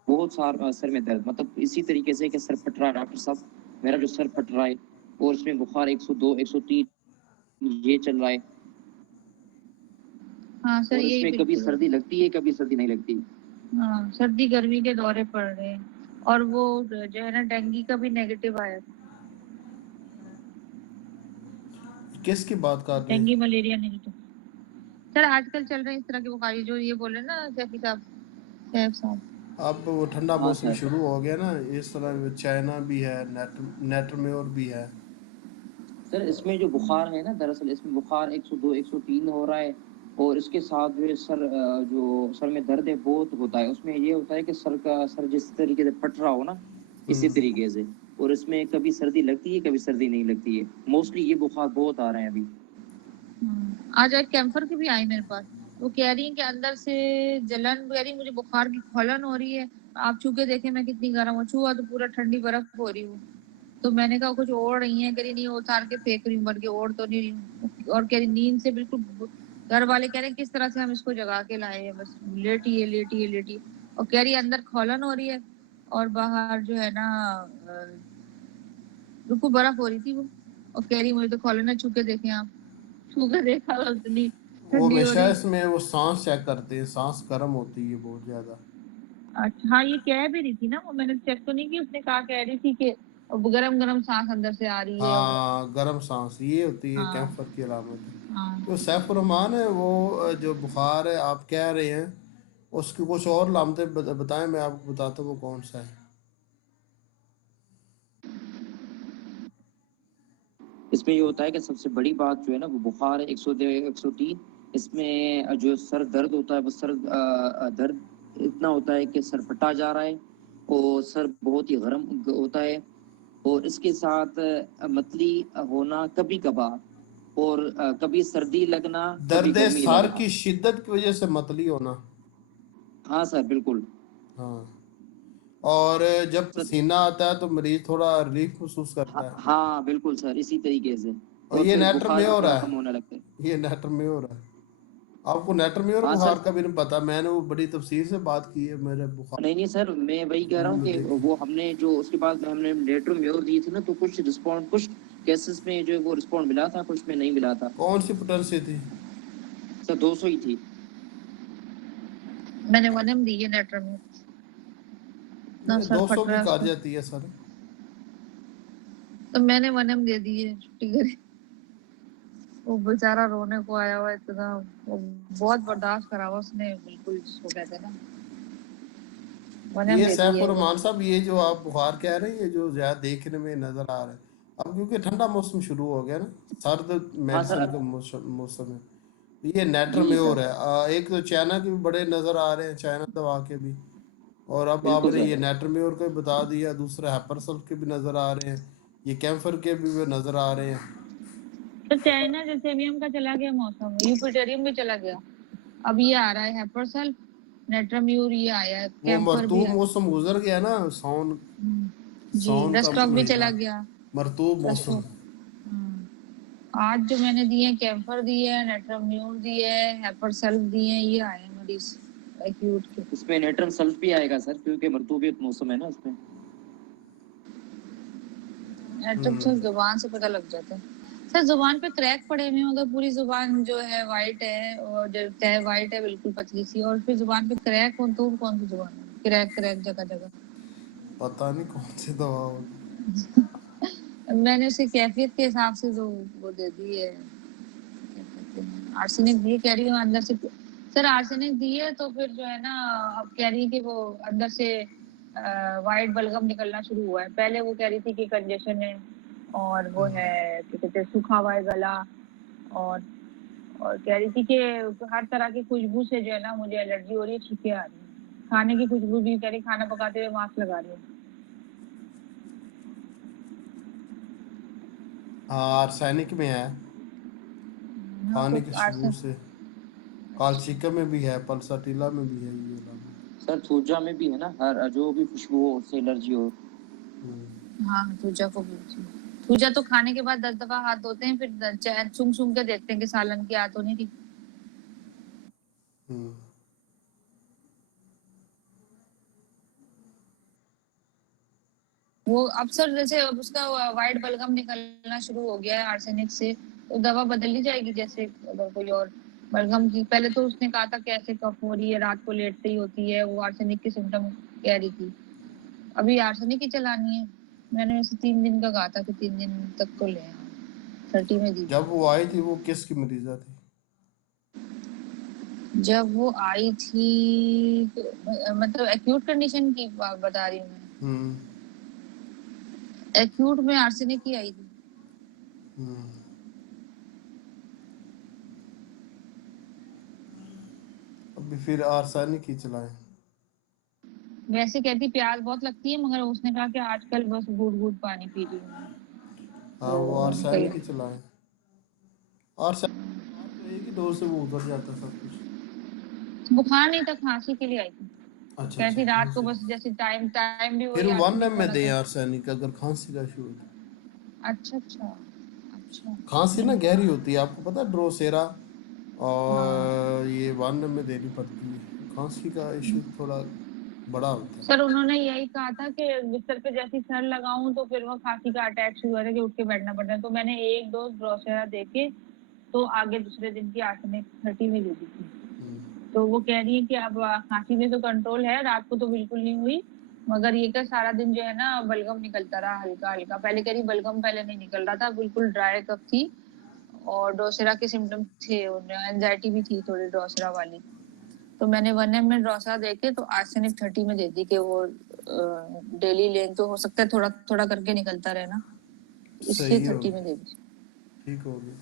बहुत सारा सर में दर्द, मतलब इसी तरीके से कि सर फट रहा है डॉक्टर साहब, मेरा जो सर फट रहा है, और इसमें बुखार 102, 103 ये चल रहा है। हाँ सर, और यही इसमें कभी बिल्कुल है। सर्दी लगती है, कभी सर्दी नहीं लगती। हाँ, सर्दी गर्मी के दौरे पड़ रहे हैं। और वो जो है ना, डेंगू का भी नेगेटिव आया था। किसकी बात कर रहे डेंगू हैं? Malaria negative. सर आजकल चल रहे हैं इस तरह के बुखार, जो ये बोल रहे हैं ना सैफी साहब, सैफ साहब। अब वो ठंडा हाँ मौसम सर। शुरू हो गया ना, इस तरह चाइना भी है, नेटर में और भी है। सर इसमें जो बुखार है ना, दरअसल इसमें बुखार 102, 103 हो रहा है, और इसके साथ जो है सर जो सर में दर्द है बहुत होता है। उसमें ये होता है कि सर जिस तरीके से फट रहा हो ना, इसी हम्म। तरीके से। और इसमें कभी सर्दी लगती है, कभी सर्दी नहीं लगती है। मोस्टली ये बुखार बहुत आ रहे हैं अभी। आज एक कैंपर की भी आई मेरे पास। वो कह रही है कि अंदर से जलन, कह रही मुझे बुखार की खौलन हो रही है। आप छू के देखे मैं कितनी गर्म हूँ, छुआ तो पूरा ठंडी बर्फ हो रही हूँ। तो मैंने कहा कुछ ओढ़ रही है, कह रही नहीं उतार के फेंक रही हूँ, भर के ओढ़ तो नहीं रही हूँ। और कह रही नींद से बिल्कुल, घर वाले कह रहे हैं किस तरह से हम इसको जगा के लाए हैं, बस लेटी है लेटी है लेटी है। और कह रही है अंदर खौलन हो रही है, और बाहर जो है ना बिल्कुल बर्फ हो रही थी वो। और कह रही मुझे तो खौलन है, छू के देखे आप। छू के देखा तो इतनी वो ठंडी हो हमेशा रही। इसमें वो सांस चेक करते हैं, सांस गर्म होती है बहुत ज्यादा। अच्छा हाँ, ये कह भी रही थी ना वो, मैंने चेक तो नहीं की, उसने कहा, कह रही थी कि गरम गरम सांस अंदर से आ रही है। और हाँ, गर्म सांस ये होती है हाँ कैंसर की अलामत है। जो हाँ। सैफुररहमान है वो जो बुखार है आप कह रहे हैं, उसकी कुछ और अलामतें बताएं, मैं आपको बताता हूँ वो कौन सा है। इसमें ये होता है कि सबसे बड़ी बात जो है ना वो बुखार है 102, 103। इसमें जो सर दर्द होता है वो सर दर्द इतना होता है कि सर फटा जा रहा है, और सर बहुत ही गर्म होता है। और इसके साथ मतली होना कभी कभार, और कभी सर्दी लगना, कभी दर्द गर्मी सर लगना। की शिद्दत की वजह से मतली होना। हाँ सर बिल्कुल। हाँ, और जब सर पसीना आता है तो मरीज थोड़ा रिलीफ महसूस करता है। हाँ बिल्कुल सर, इसी तरीके से। और और ये फिर नेटर बुखार में भी हो थोड़ा रहा कम है, होने लगता है। ये नेटर में हो रहा है। आपको नेटर में और हाँ बुखार सर। का भी नहीं पता, मैंने वो बड़ी तफसील से बात की है, मेरे बुखार नहीं नहीं सर, मैं वही कह रहा हूँ में कि देखी। वो हमने जो उसके बाद हमने लेटर मेयर दिए थे ना, तो कुछ रिस्पॉन्ड, कुछ केसेस में जो है वो रिस्पॉन्ड मिला था, कुछ में नहीं मिला था। कौन सी पोटेंसी थी? सर 200 ही थी। मैंने वनम दी है नेटर में, ना ये सर 200 फट रहा भी है कर उसमें। जाती है सर। तो मैंने वनम दे दी है, छुट्टी करी। वो बेचारा रोने को आया हुआ इतना, वो बहुत बर्दाश्त करा हुआ उसने, बिल्कुल जिसको कहते हैं ना, वनम ये दे दी है वो। सैफुर साहब, ये जो आप बुखार कह रहे हैं, ये जो ज्यादा देखने में नजर आ रहा है, अब क्योंकि ठंडा मौसम शुरू हो गया ना, सर्द हाँ मेडिसिन सर। का मौसम है, तो ये नेटर जी में जी हो सर। रहा है। एक तो चाइना के भी बड़े नजर आ रहे हैं, चाइना दवा के भी। और अब बिल्कुल आपने ये सर। नेटर में और के बता दिया, दूसरा हैपरसल के भी नजर आ रहे हैं, ये कैंफर के भी नजर आ रहे हैं। तो चाइना जैसेमियम का चला गया मौसम, यूपिटेरियम भी चला गया, अब ये आ रहा है हेपरसल, नेट्रम्यूर ये आया है, वो कैंफर भी मरतूब आया। मौसम गुजर गया ना, साउन, जी, साउन का डस्टॉक भी महीना, चला गया। मरतूब मौसम। डस्टॉक। आज जो मैंने दिए हैं, कैंफर दिए है, नेट्रम्यूर दिए है, हेपरसल दिए हैं, ये आए हैं मरीज एक्यूट के। इसमें नेट्रम सल्फ भी आएगा सर, क्योंकि मरतूबियत मौसम है ना इसमें। नेट्रम जुबान से पता लग जाता है। सर जुबान पे क्रैक पड़े हुए हैं, अगर पूरी जुबान जो है वाइट है, और जो तह वाइट है बिल्कुल पतली सी, और फिर जुबान पे क्रैक हो, तो कौन सी जुबान है, क्रैक क्रैक जगह जगह। पता नहीं कौन सी दवा होगी। मैंने उसे कैफियत के हिसाब से जो वो दे दी है, क्या कहते हैं, आर्सेनिक दी, कह रही हूँ अंदर से। सर आर्सेनिक दी है तो फिर जो है ना, अब कह रही है कि वो अंदर से वाइट बलगम निकलना शुरू हुआ है। पहले वो कह रही थी कि कंजेशन है, और वो है क्या कहते हैं, सूखा हुआ है गला। और और कह रही थी कि हर तरह की खुशबू से जो है ना मुझे एलर्जी हो रही है, छींके आ रही है। खाने की खुशबू भी कह रही, खाना पकाते हुए मास्क लगा रही हूँ। हाँ आर्सेनिक में है, खाने की खुशबू से। कालचिका में भी है, पल्साटिला में भी है ये वाला। सर थूजा में भी है ना, हर जो भी खुशबू हो उससे एलर्जी हो। हाँ थूजा को भी, थूजा तो खाने के बाद 10 दफा हाथ धोते हैं, फिर सूंघ सूंघ के देखते हैं कि सालन की आदत तो नहीं थी। हम्म। वो अक्सर जैसे अब उसका वाइट बलगम निकलना शुरू हो गया है आर्सेनिक से, तो दवा बदलनी जाएगी। जैसे अगर कोई और बलगम की, पहले तो उसने कहा था कि ऐसे कफ हो रही है, रात को लेटते ही होती है, वो आर्सेनिक के सिम्टम कह रही थी। अभी आर्सेनिक ही चलानी है। मैंने वैसे 3 दिन का कहा था कि 3 दिन तक तो ले 30 में दी। जब वो आई थी वो किसकी मरीजा थी? जब वो आई थी मतलब एक्यूट कंडीशन की बता रही हूँ मैं। एक्यूट में आर्सेनिक ही आई थी। अभी फिर आर्सेनिक ही चलाएं। वैसे कहती प्यास बहुत लगती है, मगर उसने कहा कि आजकल बस घूट घूट पानी पी रही हूँ। हाँ वो आर्सेनिक ही चलाएं। आर्सेनिक तो एक ही डोज से वो उतर जाता है सब कुछ। बुखार नहीं था, खांसी के लिए आई थी। अच्छा अच्छा, कहती रात को खांसी। बस जैसे टाइम टाइम भी फिर वही 1 ml आर्सेनिक में वाला दें था। आर्सेनिक अगर खांसी का इशू है। अच्छा अच्छा अच्छा। खांसी ना गहरी होती है, आपको पता है ड्रोसेरा, हाँ और ये 1 ml में देनी पड़ती है। खांसी का इशू थोड़ा बड़ा होता है। सर, उन्होंने यही कहा था कि बिस्तर पे जैसी सर लगाऊं तो फिर वो खांसी का अटैक शुरू हो रहा है कि उठ के बैठना पड़ता है। तो मैंने 1 डोज ड्रोसेरा देके तो आगे दूसरे दिन की आर्सेनिक 30 में दे दी थी। तो वो कह रही है कि अब खांसी में तो कंट्रोल है, रात को तो बिल्कुल नहीं हुई, मगर ये क्या सारा दिन जो है ना बलगम निकलता रहा हल्का हल्का। पहले कह रही बलगम पहले नहीं निकल रहा था, बिल्कुल ड्राई कफ थी और डोसेरा के सिम्टम थे, एंजाइटी भी थी थोड़ी डोसेरा वाली। तो मैंने 1 ml में डोसा देके तो आर्सेनिक 30 में दे दी कि वो डेली लें तो हो सकता है थोड़ा थोड़ा करके निकलता रहे ना, इसलिए सही हो 30 में गया, दे दी। ठीक हो गया।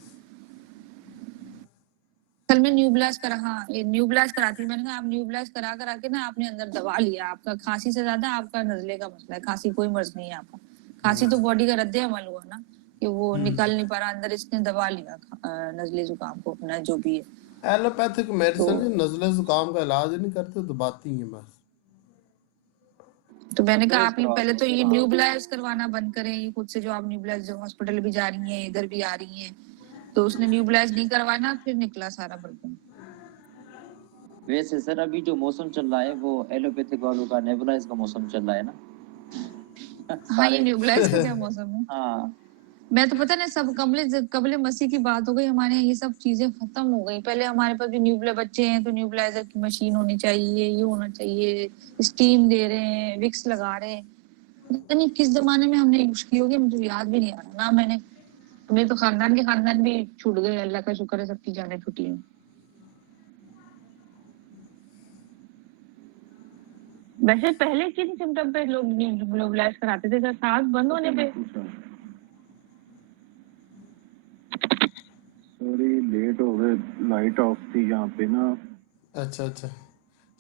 कल मैं न्यू ब्लास्ट करा, हाँ ये न्यू ब्लास्ट कराती, मैंने कहा आप न्यू ब्लास्ट करा करा के ना आपने अंदर दबा लिया, आपका खांसी से ज्यादा आपका नजले का मसला है। खांसी कोई मर्ज नहीं है आपका, खांसी तो बॉडी का रद्द अमल हुआ ना कि वो निकल नहीं पा रहा अंदर, इसने दबा लिया नजले जुकाम को अपना जो भी है। एलोपैथिक तो मेडिसिन नज़ले जुकाम का इलाज नहीं करते, दबाती हैं बस। तो मैंने कहा ब्लास्ट आप ये करवा पहले दो तो ये सर। न्यू ब्लास्ट करवाना बंद करें, ये खुद से जो आप न्यू ब्लास्ट जो हॉस्पिटल भी जा रही हैं इधर भी आ रही हैं, तो उसने न्यू ब्लास्ट नहीं करवाना, फिर निकला सारा बर्तन। वैसे सर अभी जो मौसम चल रहा है वो एलोपैथिक वालों का नेबुलाइज का मौसम चल रहा है ना। हाँ ये सारे न्यू ब्लास्ट का क्या मौसम है। हाँ मैं तो पता ना सब कबले कबले मसीह की बात हो गई हमारे यहाँ, ये सब चीजें खत्म हो गई। पहले हमारे पास भी न्यूब्ले बच्चे हैं तो न्यूब्लाइजर की मशीन होनी चाहिए, ये होना चाहिए, स्टीम दे रहे हैं, विक्स लगा रहे हैं। पता नहीं किस जमाने में हमने यूज की होगी, मुझे याद भी नहीं आ रहा ना। मैंने मेरे तो खानदान के खानदान भी छूट गए, अल्लाह का शुक्र है सबकी जाने छुट्टी है। वैसे पहले किन सिम्टम पे लोग न्यूब्लाइज कराते थे, सांस बंद होने पे? सॉरी लेट हो गए, लाइट ऑफ थी यहाँ पे ना। अच्छा अच्छा,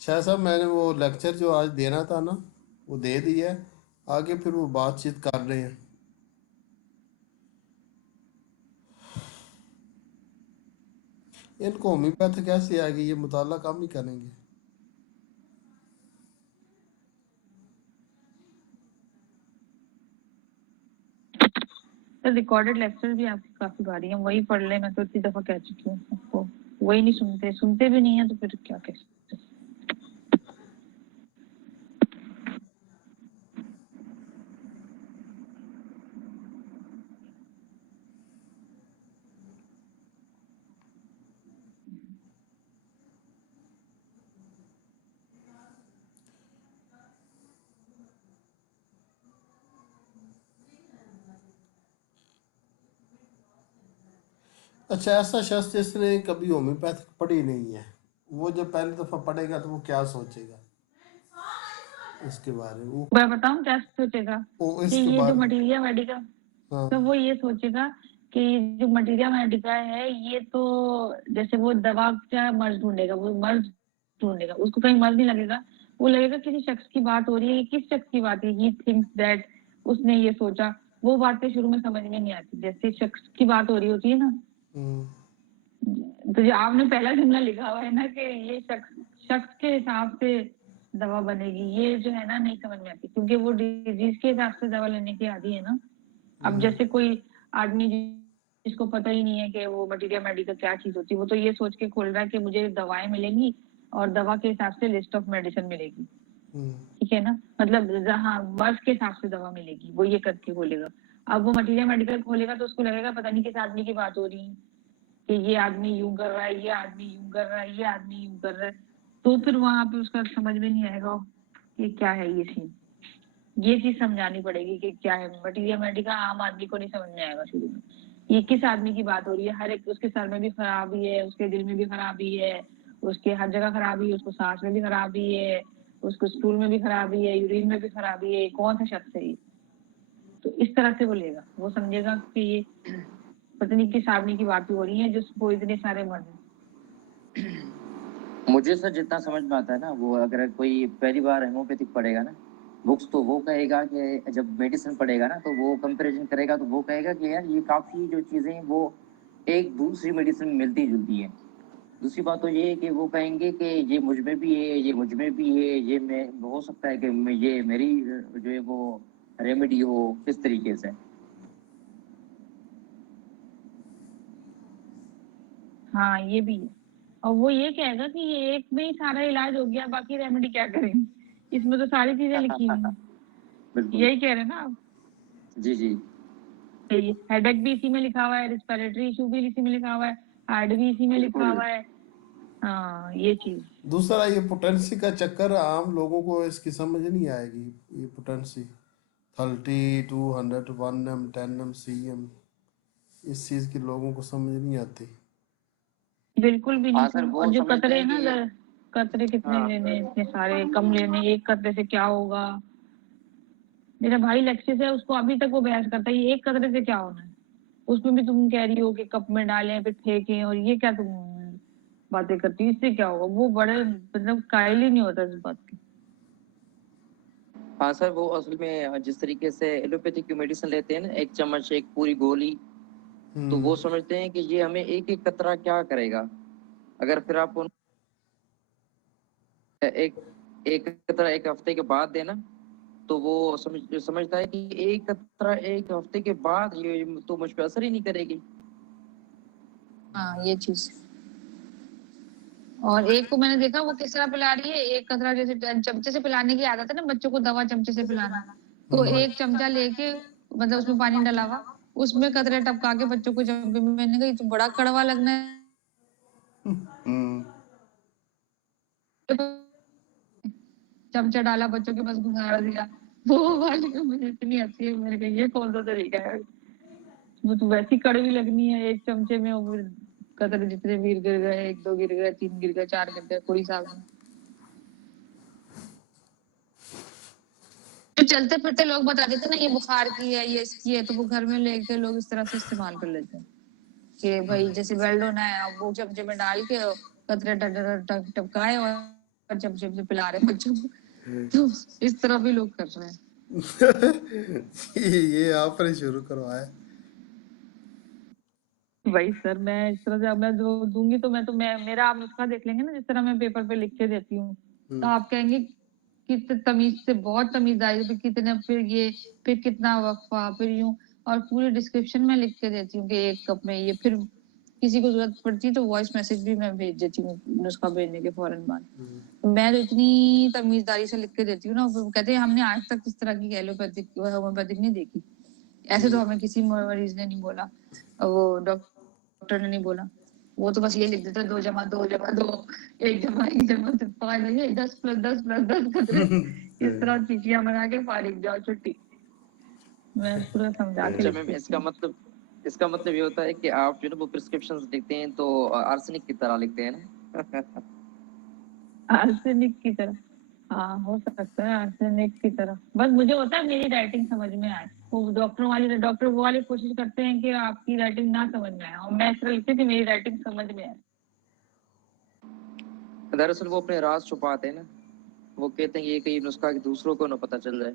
शाह साहब मैंने वो लेक्चर जो आज देना था ना वो दे दिया है, आगे फिर वो बातचीत कर रहे हैं। इनको होम्योपैथ कैसे आएगी, ये मुताला कम ही करेंगे। रिकॉर्डेड लेक्चर भी आपकी काफी बारी है, वही पढ़ ले, मैं तो इतनी दफा कह चुकी हूँ आपको, वही नहीं सुनते, सुनते भी नहीं है तो फिर क्या कह सकते। अच्छा, ऐसा शख्स जिसने कभी होम्योपैथिक पढ़ी नहीं है, वो जब पहली दफा पढ़ेगा तो वो क्या सोचेगा इसके बारे में? वो मैं बताऊं क्या सोचेगा कि इसके ये जो बारे। मटीरिया मेडिका, हाँ तो वो ये सोचेगा कि जो मटीरिया मेडिका है ये तो जैसे वो दवा का मर्ज ढूंढेगा, वो मर्ज ढूंढेगा, उसको कहीं मर्ज नहीं लगेगा, वो लगेगा किसी शख्स की बात हो रही है, ये किस शख्स की बात है, ही थिंक्स दैट, उसने ये सोचा। वो बातें शुरू में समझ में नहीं आती, जैसे शख्स की बात हो रही होती है ना, तो जो आपने पहला जुमला लिखा हुआ है ना कि ये शख्स के हिसाब से दवा बनेगी, ये जो है ना नहीं समझ में आती, क्योंकि वो डिजीज के हिसाब से दवा लेने की आदी है ना। अब जैसे कोई आदमी जिसको पता ही नहीं है कि वो मटीरियल मेडिकल क्या चीज होती है, वो तो ये सोच के खोल रहा है कि मुझे दवाएं मिलेंगी और दवा के हिसाब से लिस्ट ऑफ मेडिसिन मिलेगी, ठीक है ना, मतलब हाँ मर्ज के हिसाब से दवा मिलेगी, वो ये करके खोलेगा। अब वो मटीरियल मेडिकल खोलेगा तो उसको लगेगा पता नहीं किस आदमी की बात हो रही है, कि ये आदमी यूं कर रहा है, ये आदमी यूं कर रहा है, ये आदमी यूं कर रहा है, तो फिर वहां पे उसका समझ में नहीं आएगा कि क्या है ये सीन। ये चीज समझानी पड़ेगी कि क्या है मटीरियल मेडिकल, आम आदमी को नहीं समझ में आएगा शुरू में, ये किस आदमी की बात हो रही है। हर एक, उसके सर में भी खराबी है, उसके दिल में भी खराबी है, उसके हर जगह खराबी है, उसको सांस में भी खराबी है, उसको स्टूल में भी खराबी है, यूरिन में भी खराबी है, कौन सा शख्स है ये। तो इस तरह से वो लेगा, वो समझेगा कि ये पता नहीं किस आदमी की बात हो रही है जिसको इतने सारे मर्ज हैं। मुझे सर जितना समझ में आता है ना, वो अगर कोई पहली बार हेमोपैथिक पढ़ेगा ना बुक्स, तो वो कहेगा कि जब मेडिसिन पढ़ेगा ना तो वो कंपैरिजन करेगा, तो वो कहेगा कि यार ये काफ़ी जो चीज़ें हैं वो एक दूसरी मेडिसिन में मिलती जुलती हैं। दूसरी बात तो ये है कि वो कहेंगे कि ये मुझ में भी है, ये मुझ में भी है, ये मैं हो सकता है कि ये मेरी जो है वो रेमेडी हो, किस तरीके से। हाँ ये भी है, और वो ये कहेगा कि ये एक में ही सारा इलाज हो गया, बाकी रेमेडी क्या करेंगे, इसमें तो सारी चीजें लिखी हुई हैं। बिल्कुल, यही कह रहे हैं ना आप। जी जी। हेडेक भी इसी में लिखा हुआ है, रिस्पिरेटरी इशू भी इसी में लिखा हुआ है, हार्ट भी इसी में लिखा हुआ है। हाँ ये चीज। दूसरा ये पोटेंसी का चक्कर आम लोगों को इसकी समझ नहीं आएगी। ये पोटेंसी 30, 200, 1 m, 10 m, cm, इस चीज की लोगों को समझ नहीं आती। बिल्कुल भी नहीं हाँ सर, सर। वो और जो समझते कतरे हैं हैं ना कि सर, कतरे कितने हाँ लेने, इतने सारे कम लेने, एक कतरे से क्या होगा। मेरा भाई लेक्सिस है, उसको अभी तक वो बहस करता है ये एक कतरे से क्या होना है, उसमें भी तुम कह रही हो कि कप में डालें फिर फेंकें, और ये क्या तुम बातें करती हो, इससे क्या होगा। वो बड़े मतलब कायल ही नहीं होता इस बात की। हाँ सर, वो असल में जिस तरीके से एलोपैथिक की मेडिसिन लेते हैं ना, एक चम्मच एक पूरी गोली, तो वो समझते हैं कि ये हमें एक एक कतरा क्या करेगा। अगर फिर आप एक एक कतरा एक हफ्ते के बाद देना, तो वो समझता है कि एक कतरा एक हफ्ते के बाद ये तो मुझ पे असर ही नहीं करेगी। हाँ ये चीज। और एक को मैंने देखा वो किस तरह पिला रही है, एक कतरा जैसे चमचे से पिलाने की आदत है ना बच्चों को, दवा चमचे से पिलाना, तो एक चमचा लेके मतलब उसमें पानी डाला हुआ, उसमें कतरे टपका के बच्चों को चमचे में, मैंने कहा ये तो बड़ा कड़वा लगना है। चमचा डाला बच्चों के पास घुसा दिया, वो वाली को मुझे इतनी हंसी है, मैंने कहा ये कौन सा तरीका है। वो तो वैसी कड़वी लगनी है एक चमचे में, और कतरे जितने भी गिर गए, 1 2 गिर गए, 3 गिर गए, 4 गिर गए, कोई हिसाब नहीं। जो चलते फिरते लोग बता देते ना ये बुखार की है, ये इसकी है, तो वो घर में लेके लोग इस तरह से इस्तेमाल कर लेते हैं कि भाई जैसे वेल्डोन है, अब वो चमचे में डाल के कतरे टपकाए और चमचे से पिला रहे बच्चों को, तो इस तरह भी लोग कर रहे हैं। ये आपने शुरू करवाया। भाई सर मैं इस तरह से, अब मैं जो दूंगी तो मैं मेरा आप नुस्खा देख लेंगे ना, जिस तरह मैं पेपर पे लिख के देती हूँ, तो आप कहेंगे कि तमीज से, बहुत तमीजदारी से, कितने फिर ये, फिर कितना वक्फा, फिर यूं, और पूरी डिस्क्रिप्शन में लिख के देती हूँ कि 1 कप में ये, फिर किसी को जरूरत पड़ती है तो वॉइस मैसेज भी मैं भेज देती हूँ नुस्खा भेजने के फौरन बाद। तो मैं तो इतनी तमीजदारी से लिख के देती हूँ ना, वो कहते हैं हमने आज तक इस तरह की एलोपैथिक होम्योपैथिक नहीं देखी, ऐसे तो हमें किसी मरीज ने नहीं बोला, वो डॉक्टर ने नहीं बोला, वो तो बस ये लिख देता 2 + 2 = 2, 1 + 1 = 5, ये 10 + 10 + 10 कतरे, इस तरह चीटियां बना के फारिग जाओ छुट्टी। मैं पूरा समझा के अच्छा मैम, लिखती इसका मतलब ये होता है कि आप जो है वो प्रिस्क्रिप्शंस लिखते हैं तो आर्सेनिक की तरह लिखते हैं ना। आर्सेनिक की तरह। हाँ हो सकता है आर्सेनिक की तरह, बस मुझे होता है मेरी राइटिंग समझ में आए। वो डॉक्टर वो वाले कोशिश करते हैं कि आपकी राइटिंग ना समझ में आए, और मैं इस तरह लिखती थी मेरी राइटिंग समझ में आए। दरअसल वो अपने राज छुपाते हैं ना, वो कहते हैं ये कहीं नुस्खा कि दूसरों को ना पता चल जाए।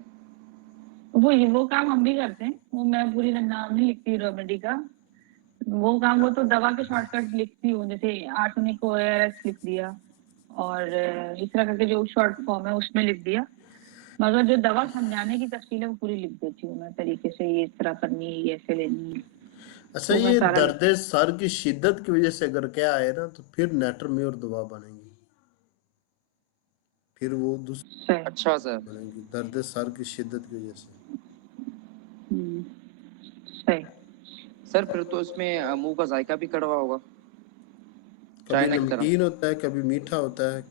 वो काम हम भी करते हैं। वो मैं पूरी नाम नहीं लिखती रेमेडी का, वो काम वो तो दवा के शॉर्टकट लिखती हूँ, जैसे आर्सेनिक ओआरएस लिख दिया और इस तरह करके जो शॉर्ट फॉर्म है उसमें लिख दिया, मगर जो दवा समझाने की तफसील है वो पूरी लिख देती हूँ मैं तरीके से, ये इस तरह करनी है, ये ऐसे लेनी है, अच्छा, वो मैं ये सारा लिख दर्द सर की शिद्दत की वजह से अगर क्या आए ना, तो फिर नेट्रम्योर दवा बनेगी, फिर वो दूसरी सही। अच्छा सर। बनेगी दर्द सर की शिद्दत की वजह से। सही। सर फिर तो इसमें मुंह का जायका भी कड़वा होगा कभी चाइना की तरह। नमकीन होता है, कभी मीठा होता है,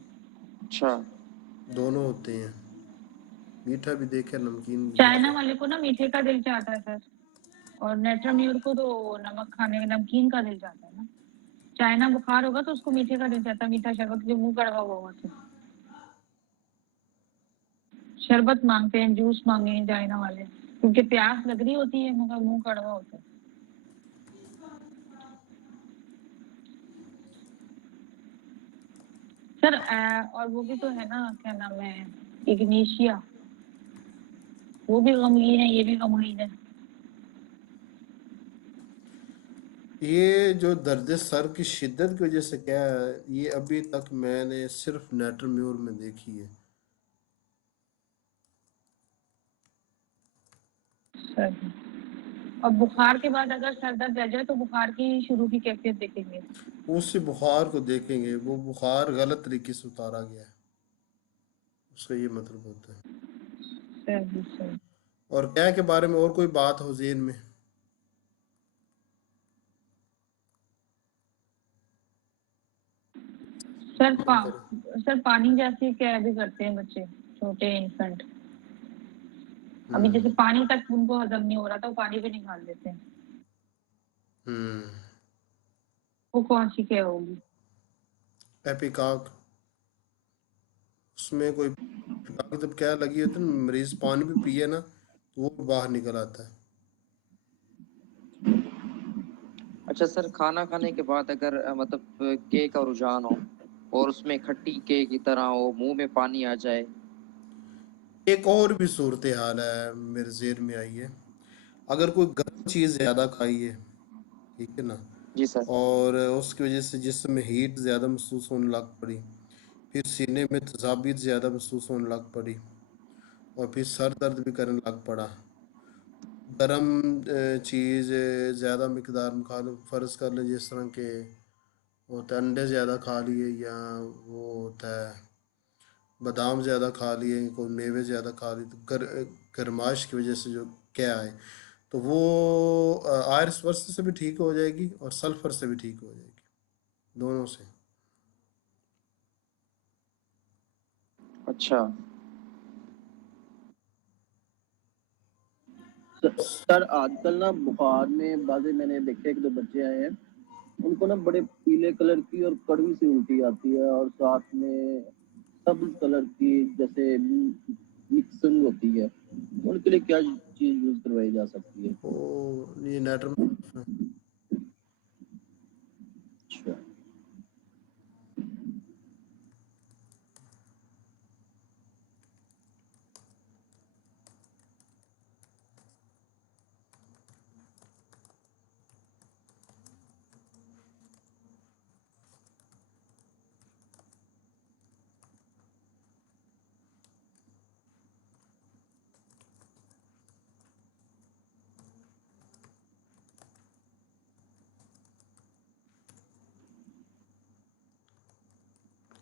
अच्छा। दोनों होते हैं। मीठा भी देखे, नमकीन भी चाइना देखे। वाले को ना मीठे का दिल चाहता है सर, और नेट्राम्यूर को तो नमक खाने नमकीन का दिल चाहता है ना। चाइना बुखार होगा तो उसको मीठे का दिल चाहता है, मीठा शरबत, जो मुंह कड़वा हुआ तो शरबत मांगते हैं, जूस मांगेंगे चाइना वाले, क्योंकि प्यास लग रही होती है मगर मुंह कड़वा होता है। सर और वो भी तो है ना, क्या नाम है, इग्निशिया, वो भी गमगीन है, ये भी गमगीन है। ये जो दर्द सर की शिद्दत की वजह से क्या है, ये अभी तक मैंने सिर्फ नेट्रम्योर में देखी है। सर और बुखार के बाद अगर सर दर्द रह जाए तो बुखार की शुरू की कैफियत देखेंगे। उसी बुखार को देखेंगे, वो बुखार गलत तरीके से उतारा गया है, उसका ये मतलब होता है। सर और क्या के बारे में और कोई बात हो ज़हन में? सर करें। सर पानी जैसे क्या भी करते हैं बच्चे, छोटे इन्फेंट, अभी जैसे पानी तक उनको हजम नहीं हो रहा था, वो पानी भी निकाल देते हैं, हम्म वो कौन सी क्या होगी? एपिकॉक, उसमें कोई एपिकॉक जब क्या लगी होती है ना, मरीज पानी भी पिए ना तो वो बाहर निकल आता है। अच्छा सर, खाना खाने के बाद अगर मतलब के का रुझान हो और उसमें खट्टी के की तरह हो, मुंह में पानी आ जाए। एक और भी सूरत हाल है मेरे ज़हन में आई है, अगर कोई गर्म चीज़ ज़्यादा खाई है, ठीक है ना, जी सर। और उसकी वजह से जिस्म में हीट ज़्यादा महसूस होने लग पड़ी, फिर सीने में तजाबीत ज़्यादा महसूस होने लग पड़ी, और फिर सर दर्द भी करने लग पड़ा, गरम चीज़ ज़्यादा मिकदार में खा लो, फ़र्ज़ कर लें जिस तरह के होता है अंडे ज़्यादा खा लिए, या वो होता है बादाम ज़्यादा खा लिए, कोई मेवे ज़्यादा खा लिए, तो गर्माइश की वजह से जो क्या है, तो वो आयरस वर्स से भी ठीक हो जाएगी और सल्फर से भी ठीक हो जाएगी, दोनों से। अच्छा सर आजकल ना बुखार में बाजे मैंने देखे एक दो बच्चे आए हैं, उनको ना बड़े पीले कलर की और कड़वी सी उल्टी आती है, और साथ में सब्ज कलर की जैसे मिक्सिंग होती है, उनके लिए क्या चीज यूज करवाई जा सकती है? वो ये नेटर। अच्छा।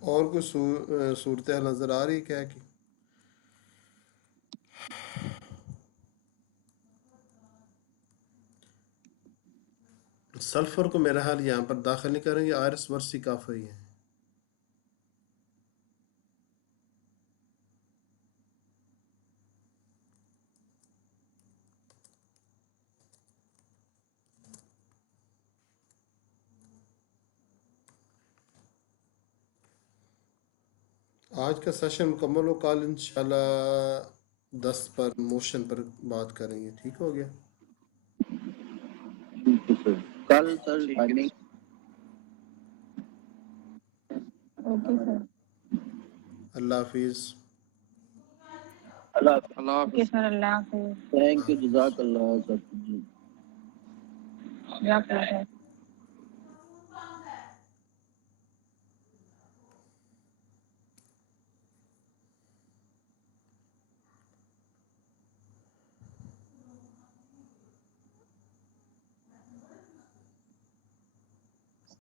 और कोई सूरत नज़र आ रही है क्या कि सल्फर को मेरा हाल यहाँ पर दाखिल नहीं करेंगे, आयरस वर्सी काफ़ी है। आज का सेशन मुकम्मल हो, कल इंशाल्लाह 10 पर मोशन पर बात करेंगे, ठीक हो गया? ठीक है सर, कल सर ठीक है टाइमिंग? Okay sir. अल्लाह हाफिज़। अल्लाह अल्लाह ओके हाफिज। सर, अल्लाह हाफिज। थैंक यू, जज़ाकल्लाह सर जी। जज़ाकल्लाह खैर।